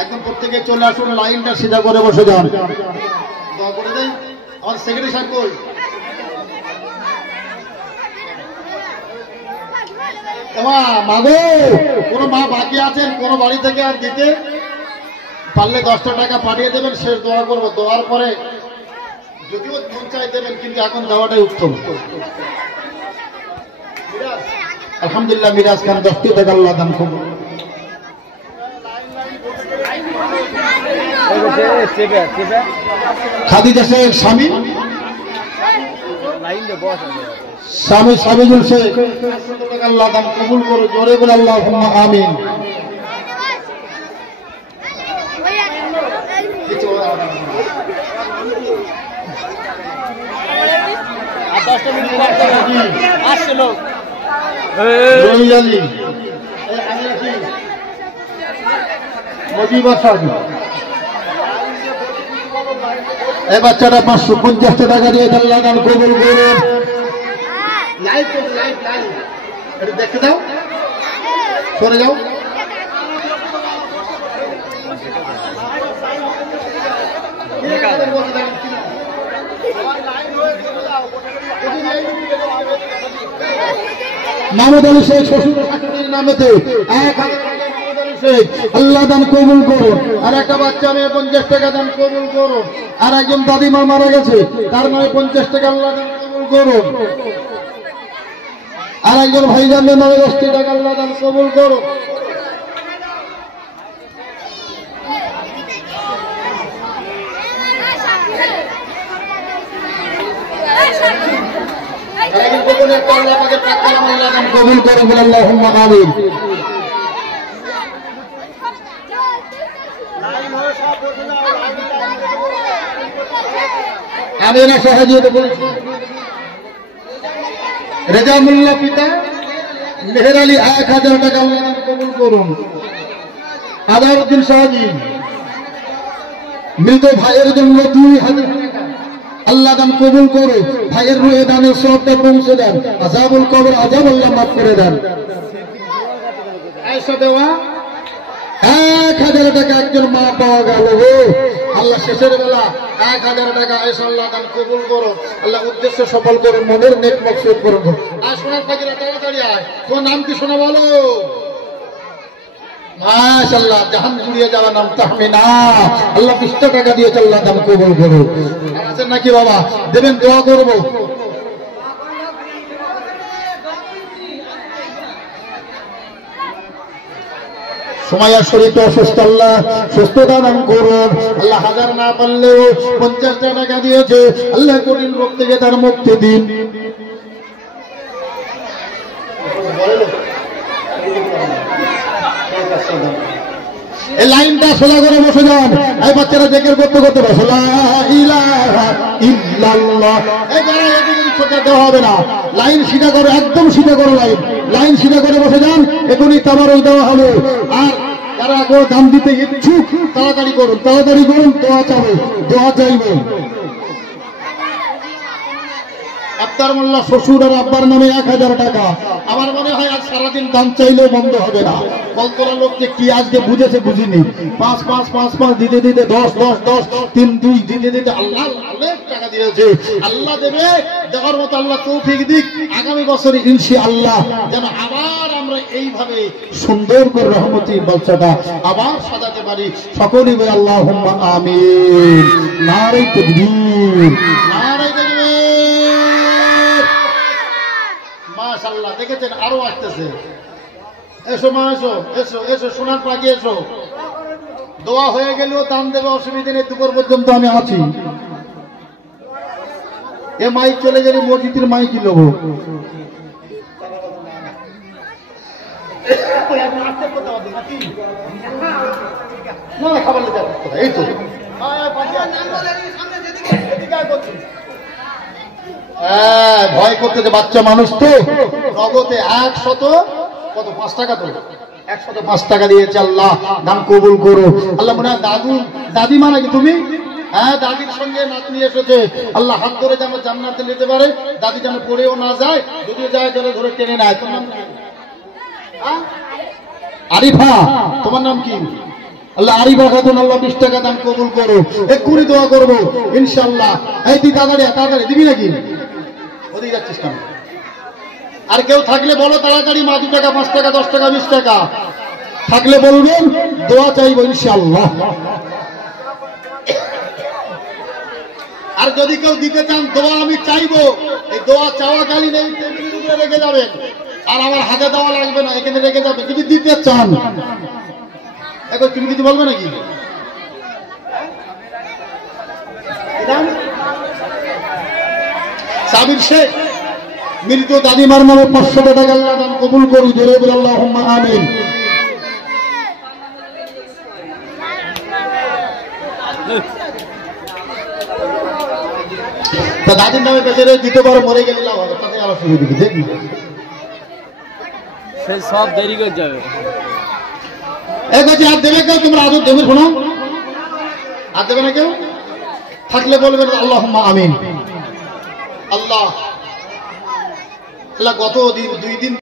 একদম প্রত্যেকে চলে আসুন, লাইনটা সিধা করে বসে যান। দোয়া করে দেন। আমার সেক্রেটারি সাহেব কই? মাগো, কোন মা বাকি আছেন কোন বাড়ি থেকে আর দিতে পারলে 10টা টাকা পাঠিয়ে দেবেন, শেষ দোয়া করবো। দোয়ার পরে যদিও মন চাই দেবেন, কিন্তু এখন দেওয়াটাই উত্তম। আলহামদুলিল্লাহ, মিরাজ খান 10টি টাকা আল্লাহ দান করুন। খাদিজা শেখ স্বামী, স্বামী সাবিজুল শেখ, আল্লাহ দান কবুল করো। জোরে বলে আল্লাহুম্মা আমিন। আসছে লোক রহিয়ালি এই বাচ্চাটা 550 টাকা দিয়ে আল্লাহ দান কবুল করুন। লাইভ লাইভ লাইভ এটা দেখতে দাও, সরে যাও। মাহমুদ আলী শেখ শ্বশুর শাশুড়ির নামেতে 1000 টাকা মাহমুদ আলী শেখ আল্লাহ দান কবুল করুন। আর একটা বাচ্চা মেয়ে 50 টাকা দান কবুল করুন। আর একজন দাদিমা মারা গেছে, তার নামে 50 টাকা আল্লাহ দান কবুল করুন। আর একজন ভাইজানের নামে 10 টাকা আল্লাহ দান কবুল করুন। কবুল করুন, আল্লাহুম্মা আমিন। আমি না সহযোগিতা বলছি রেজা মোল্লা পিতা মেহের আলী 1000 টাকা আল্লাহ দান কবুল করুন। আদারউদ্দিন সাহাজি মৃত ভাইয়ের জন্য 2000 টাকা আল্লাহ দান কবুল করে ভাইয়ের রুহে দানের সওয়াবটা পৌঁছে দেন। আযাবুল কবর আযাব আল্লাহ মাফ করে দেন। আয়েশা দেওয়া 1000 টাকা একজন মা পাওয়া গেল। আল্লাহ শেষের বেলা 1000 টাকা আয়েশা আল্লাহ দান কবুল করো, আল্লাহ উদ্দেশ্য সফল করুন, মনের নেক মকসুদ করুন। আর সোনার পাখিরা তাড়াতাড়ি আয়, তোমার নাম কি শোনা বলো? মাশাআল্লাহ, জাহান ঘুরিয়ে যাওয়া নাম তাহমিনা। আল্লাহ 20 টাকা দিয়ে আল্লাহ দান কবুল করো। আছেন নাকি বাবা? দেবেন, দোয়া করব। সময় শরীর অসুস্থ, আল্লাহ সুস্থতা দান করুন। আল্লাহ হাজার না পারলেও 50 টাকা দিয়েছে, আল্লাহ কঠিন রোগ থেকে তার মুক্তি দিন। এই লাইনটা সোজা করে বসে যান। এই বাচ্চারা জিকির করতে করতে বসে, লা ইলাহা ইল্লাল্লাহ। এই যারা এদিকে ছোটা দেওয়া হবে না, লাইন সিধা করো, একদম সিধা করো লাইন। লাইন সিধা করে বসে যান, এখনই তাবারক দেওয়া হবে। আর যারা এখন দাম দিতে ইচ্ছুক তাড়াতাড়ি করুন, তাড়াতাড়ি করুন। দোয়া চাবে, দোয়া চাইবে। আফতার মোল্লা শ্বশুর আর আব্বার নামে 1000 টাকা। আমার মনে হয় আজ সারাদিন দাম চাইলেও বন্ধ হবে না। বলতরা লোক যে কি আজকে বুঝেছে বুঝিনি। 5 5 5 5 দিতে দিতে 10 10 10 3 2 দিতে দিতে আল্লাহ অনেক টাকা দিয়েছে। আল্লাহ দেবে, দেওয়ার মতো আল্লাহ তৌফিক দিক। আগামী বছরে ইনশাআল্লাহ যেন আবার আমরা এইভাবে সুন্দর করে রহমতি বাচ্চাটা আবার সাজাতে পারি। সকলেই বলে আল্লাহুম্মা আমিন। নারে তাকবীর, নারে তাকবীর। মাশাআল্লাহ, দেখেছেন আরো আসতেছে। এসো মা, এসো এসো এসো, সোনার পাখি এসো। দোয়া হয়ে গেলেও দাম দেবে, অসুবিধা নেই। দুপুর পর্যন্ত আমি আছি। এ মাইক চলে গেলে মসজিদের মাইক নেব। না খাবার নিতে এই তো ভয় করতে, বাচ্চা মানুষ তো। নগদে 100 কত 5 টাকা তো 105 টাকা দিয়েছে। আল্লাহ দান কবুল করো। আল্লাহ মনে হয় দাদিমা নাকি তুমি? হ্যাঁ, দাদির সঙ্গে নাতনি এসেছে। আল্লাহ হাত ধরে যেন জান্নাতে নিতে পারে। দাদি যেন পড়েও না যায়, যদিও যায় ধরে ধরে টেনে নেয়। তোমার নাম আরিফা, তোমার নাম কি? আল্লাহ আরিফা খাতুন আল্লাহ 20 টাকা দান কবুল করো। এক্ষুনি দোয়া করবো ইনশাআল্লাহ। এই তুই তাড়াতাড়ি তাড়াতাড়ি দিবি নাকি? ওদিকে যাচ্ছিস কেন? আর কেউ থাকলে বলো তাড়াতাড়ি। মা 2 টাকা 5 টাকা 10 টাকা 20 টাকা থাকলে বলবেন, দোয়া চাইবো ইনশাআল্লাহ। আর যদি কেউ দিতে চান, দোয়া আমি চাইবো। এই দোয়া চাওয়াকালীন এই টেবিলের উপরে রেখে যাবেন। আর আমার হাতে দেওয়া লাগবে না, এখানে রেখে যাবে। যদি দিতে চান, এখন তুমি কিছু বলবে নাকি? সাবির শেখ মৃত দাদিমার নামে 500 টাকা আল্লাহ দান কবুল করুন। জোরে বলে আল্লাহুম্মা আমিন। তা দাদির নামে বেঁচে রয়ে দ্বিতীয়বার মরে গেলে লাভ হবে, তাতে আবার শুরু দিবি, দেখবি সে সব দেরি করে যাবে। এই বলছি আর দেবে কেউ? তোমরা আদর দেবে? শোনো, আর দেবে না কেউ? থাকলে বলবেন আল্লাহুম্মা আমিন। আল্লাহ, আল্লাহ গত 2 দিন